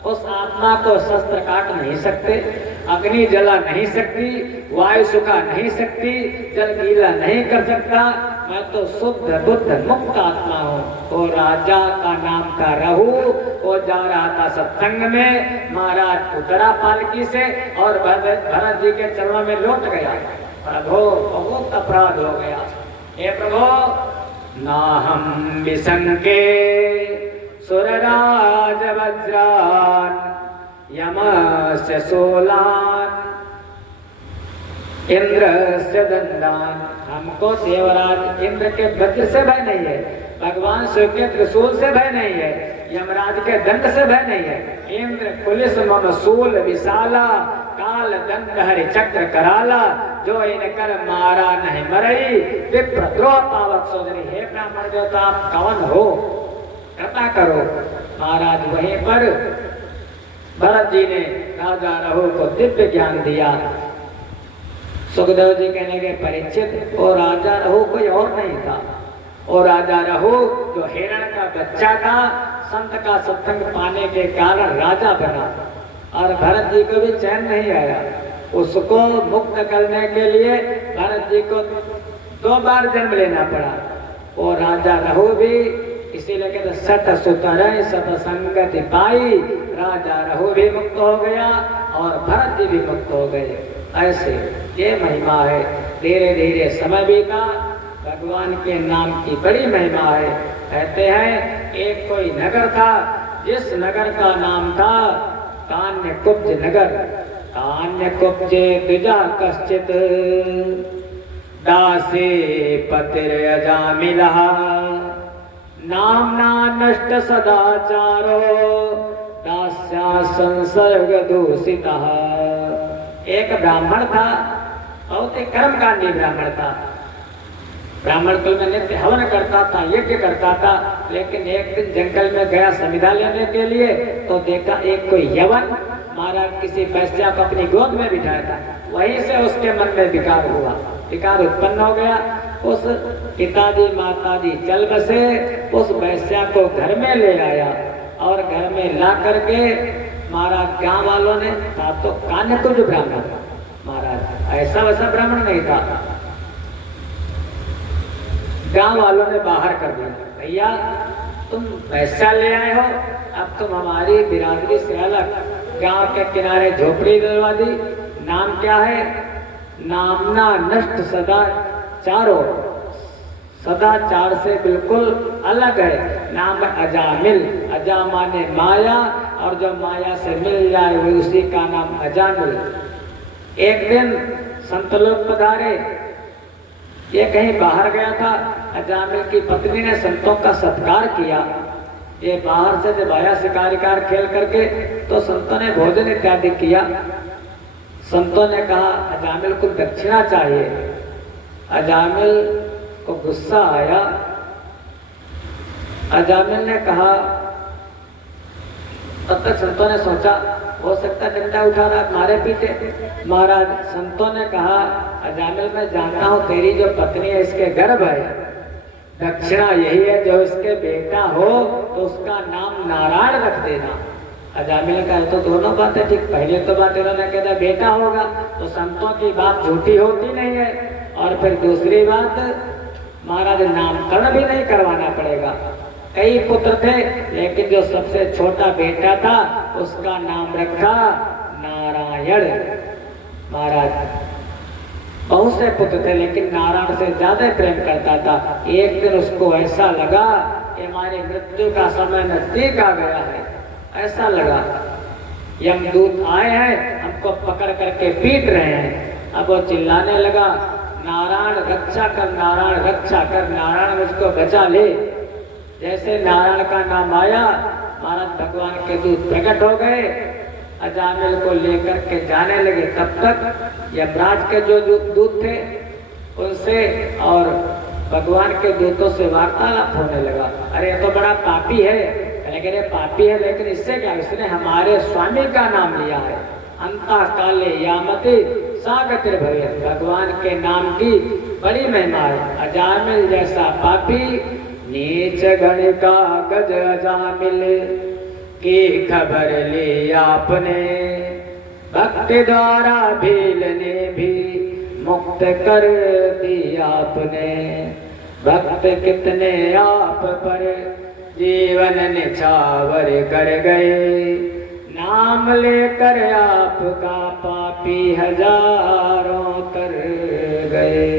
उस आत्मा को शस्त्र काट नहीं सकते, अग्नि जला नहीं सकती, वायु सुखा नहीं सकती, जल गीला नहीं कर सकता, मैं तो शुद्ध बुद्ध मुक्त आत्मा हूँ। वो राजा का नाम था रहू, वो जा रहा था सत्संग में, महाराज उतरा पालकी से और भरत जी के चरणों में लौट गया। प्रभु बहुत अपराध हो गया। हे प्रभु ना हम विशंके सुरराज वज्रान यमस्य शूलान इंद्र से दंडान। हमको देवराज इंद्र के वज्र से भय नहीं है, भगवान शिव के त्रिशूल से भय नहीं है, यमराज के दंड से भय नहीं है। इंद्र पुलिस मम शूल विशाला काल दंड हरि चक्र कराला जो इनकर मारा नहीं मरई विप्र द्रोह पावक सोदरी। हे ब्राह्मण देवता आप कौन हो, कृपा करो। महाराज वहीं पर भरत जी ने राजा रहु को दिव्य ज्ञान दिया। सुखदेव जी कहने के परीक्षित वो राजा रहु कोई और नहीं था, वो राजा रहु जो हिरण का बच्चा था, संत का सत्संग पाने के कारण राजा बना। और भरत जी को भी चैन नहीं आया, उसको मुक्त करने के लिए भरत जी को 2 बार जन्म लेना पड़ा। वो राजा रहु भी इसीलिए कहते सत सुतर सतसंगति पाई, राजा रहु भी मुक्त हो गया और भरत जी भी मुक्त हो गए। ऐसे ये महिमा है। धीरे धीरे समय बीता, भगवान के नाम की बड़ी महिमा है। कहते हैं एक कोई नगर था, जिस नगर का नाम था कान्यकुब्ज नगर। कान्यकुब्जे द्विजा कश्चित दासे पतिरजामिलः नामना नष्ट सदाचारो दास्या संसर्ग दूषितः। एक ब्राह्मण था, बहुत ही कर्मकांडी ब्राह्मण था। ब्राह्मण कुल में नित्य हवन करता था, यज्ञ करता था। लेकिन एक दिन जंगल में गया संविदा लेने के लिए, तो देखा एक कोई यवन महाराज किसी वैश्या को अपनी गोद में बिठाया था। वहीं से उसके मन में विकार हुआ, विकार उत्पन्न हो गया। उस पिताजी माताजी चल बसे, उस वैश्या को घर में ले आया और घर में ला करके महाराज गांव वालों ने था तो कान्यकुब्ज ब्राह्मण था महाराज, ऐसा वैसा ब्राह्मण नहीं था। गांव वालों ने बाहर कर दिया, भैया तुम वैसा ले आए हो, अब तुम हमारी बिरादरी से अलग। गांव के किनारे झोपड़ी दिलवा दी। नाम क्या है? नामना नष्ट सदाचारो, सदाचार से बिल्कुल अलग है। नाम अजामिल, अजा माने माया, और जो माया से मिल जाए वो उसी का नाम अजामिल। एक दिन संत लोग पधारे, ये कहीं बाहर गया था। अजामिल की पत्नी ने संतों का सत्कार किया। ये बाहर से जब आया शिकारिकार खेल करके, तो संतों ने भोजन इत्यादि किया। संतों ने कहा अजामिल को दक्षिणा चाहिए। अजामिल को गुस्सा आया। अजामिल ने कहा, तब तक संतों ने सोचा हो सकता डंडा उठा रहा मारे पीछे। महाराज संतों ने कहा अजामिल मैं जानता हूँ तेरी जो पत्नी है इसके गर्भ है, दक्षिणा यही है जो इसके बेटा हो तो उसका नाम नारायण रख देना। अजामिल ने कहा तो दोनों बातें ठीक। पहले तो बात उन्होंने कहता बेटा होगा तो संतों की बात झूठी होती नहीं है, और फिर दूसरी बात महाराज नामकरण भी नहीं करवाना पड़ेगा। कई पुत्र थे लेकिन जो सबसे छोटा बेटा था उसका नाम रखा नारायण। महाराज बहुत से पुत्र थे लेकिन नारायण से ज्यादा प्रेम करता था। एक दिन उसको ऐसा लगा कि हमारी मृत्यु का समय नजदीक आ गया है, ऐसा लगा। यमदूत आए हैं, हमको पकड़ करके पीट रहे हैं। अब वो चिल्लाने लगा नारायण रक्षा कर, नारायण रक्षा कर, नारायण मुझको बचा ले। जैसे नारायण का नाम आया महाराज भगवान के दूत प्रकट हो गए, अजामिल को लेकर के जाने लगे। तब तक यमराज के जो दूत थे उनसे और भगवान के दूतों से वार्तालाप होने लगा। अरे तो बड़ा पापी है, अरे पापी है लेकिन इससे क्या, इसने हमारे स्वामी का नाम लिया है। अंता काले यामते सागतिर भवे, भगवान के नाम की बड़ी महिमा है। अजामिल जैसा पापी नीच गण का गज अजामिल की खबर ली आपने, भक्ति द्वारा भील ने भी मुक्त कर दी आपने। भक्त कितने आप पर जीवन निछावर कर गए, नाम लेकर आपका पापी हजारों तर गए।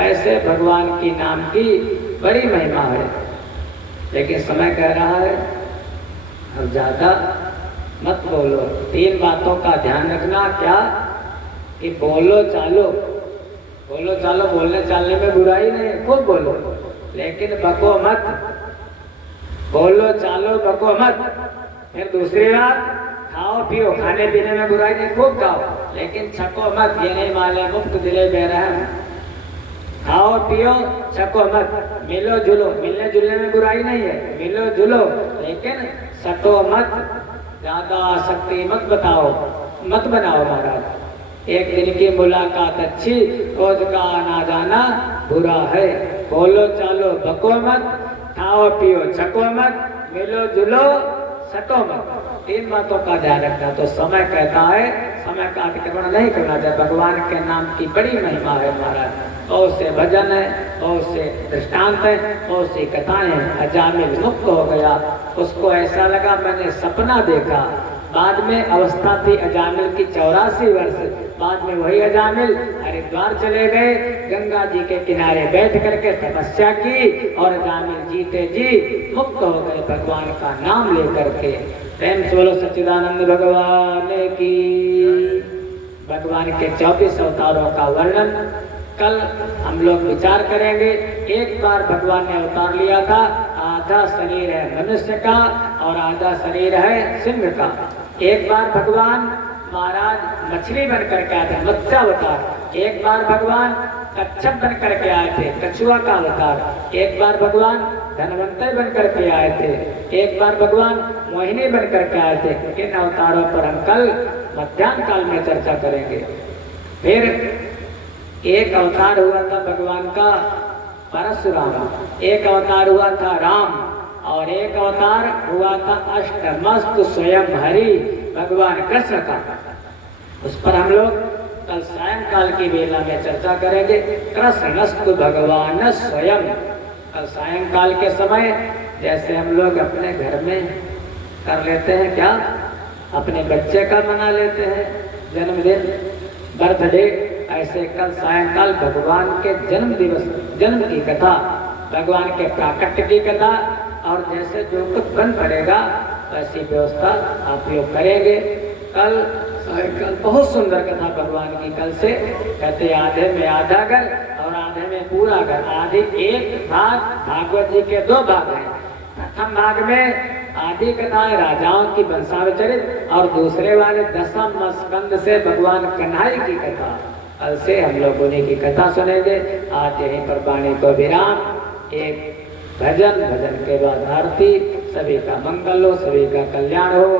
ऐसे भगवान की नाम की बड़ी महिमा है, लेकिन समय कह रहा है अब ज्यादा मत बोलो। 3 बातों का ध्यान रखना। क्या कि बोलो चालो, बोलो चालो, बोलने चालने में बुराई नहीं, खूब बोलो, लेकिन बको मत। बोलो चालो बको मत। फिर दूसरी बात, खाओ पियो, खाने पीने में बुराई नहीं, खूब खाओ, लेकिन छको मत। ये नहीं माले मुफ्त दिले बेरहम। खाओ पियो, छको मत। मिलो जुलो, मिलने जुलने में बुराई नहीं है, मिलो जुलो, लेकिन सटो मत। ज्यादा आसक्ति मत बताओ, मत बनाओ महाराज। एक दिन की मुलाकात अच्छी, रोज का आना जाना बुरा है। बोलो चालो बको मत, खाओ पियो छको मत, मिलो जुलो सटो मत। 3 बातों का ध्यान रखना। तो समय कहता है समय का अतिक्रमण नहीं करना चाहिए। भगवान के नाम की बड़ी महिमा है महाराज। बहुत से भजन है, बहुत से दृष्टांत है, बहुत सी कथाएं हैं। अजामिल मुक्त हो गया, उसको ऐसा लगा मैंने सपना देखा। बाद में अवस्था थी अजामिल की 84 वर्ष। बाद में वही अजामिल हरिद्वार चले गए, गंगा जी के किनारे बैठ करके तपस्या की और अजामिल जीते जी मुक्त हो गए भगवान का नाम लेकर के। प्रेम से बोलो सच्चिदानंद भगवान की। भगवान के 24 अवतारों का वर्णन कल हम लोग विचार करेंगे। एक बार भगवान ने अवतार लिया था, आधा शरीर है मनुष्य का और आधा शरीर है सिंह का। एक बार भगवान महाराज मछली बन करके आए थे, मत्स्यावतार। एक बार भगवान कच्छप बन करके आए थे, कछुआ का अवतार। एक बार भगवान धनवंतर बन करके आए थे। एक बार भगवान मोहिनी बन करके आए थे। इन अवतारों पर हम कल मध्याह्न काल में चर्चा करेंगे। फिर एक अवतार हुआ था भगवान का परशुराम, एक अवतार हुआ था राम, और एक अवतार हुआ था अष्टमस्तु स्वयं हरि भगवान कृष्ण का। उस पर हम लोग कल सायंकाल की वेला में चर्चा करेंगे। कृष्णस्तु भगवान स्वयं। कल सायंकाल के समय जैसे हम लोग अपने घर में कर लेते हैं, क्या अपने बच्चे का मना लेते हैं जन्मदिन, बर्थडे, ऐसे कल सायंकाल भगवान के जन्म दिवस, जन्म की कथा, भगवान के प्राकट्य की कथा, और जैसे जो कुछ बन पड़ेगा वैसी व्यवस्था आप लोग करेंगे। कल सायंकाल बहुत सुंदर कथा भगवान की कल से कहते, आधे में आधा घर और आधे में पूरा घर। आधे एक भाग भागवत जी के 2 भाग हैं। प्रथम भाग में आदि कथा है राजाओं की वंशावचरित, और दूसरे वाले 10वें स्कंद से भगवान कन्हई की कथा। कल से हम लोग उन्हीं की कथा सुनेंगे। आज यहीं पर वाणी को विराम। एक भजन, भजन के बाद आरती। सभी का मंगल हो, सभी का कल्याण हो।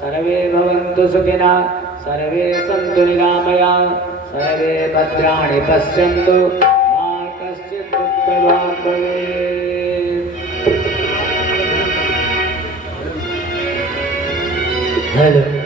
सर्वे भवन्तु सुखिनः, सर्वे सन्तु निरामयाः, सर्वे भद्राणि पश्यन्तु, मा कश्चित् दुःखभाग् भवेत्। हेलो।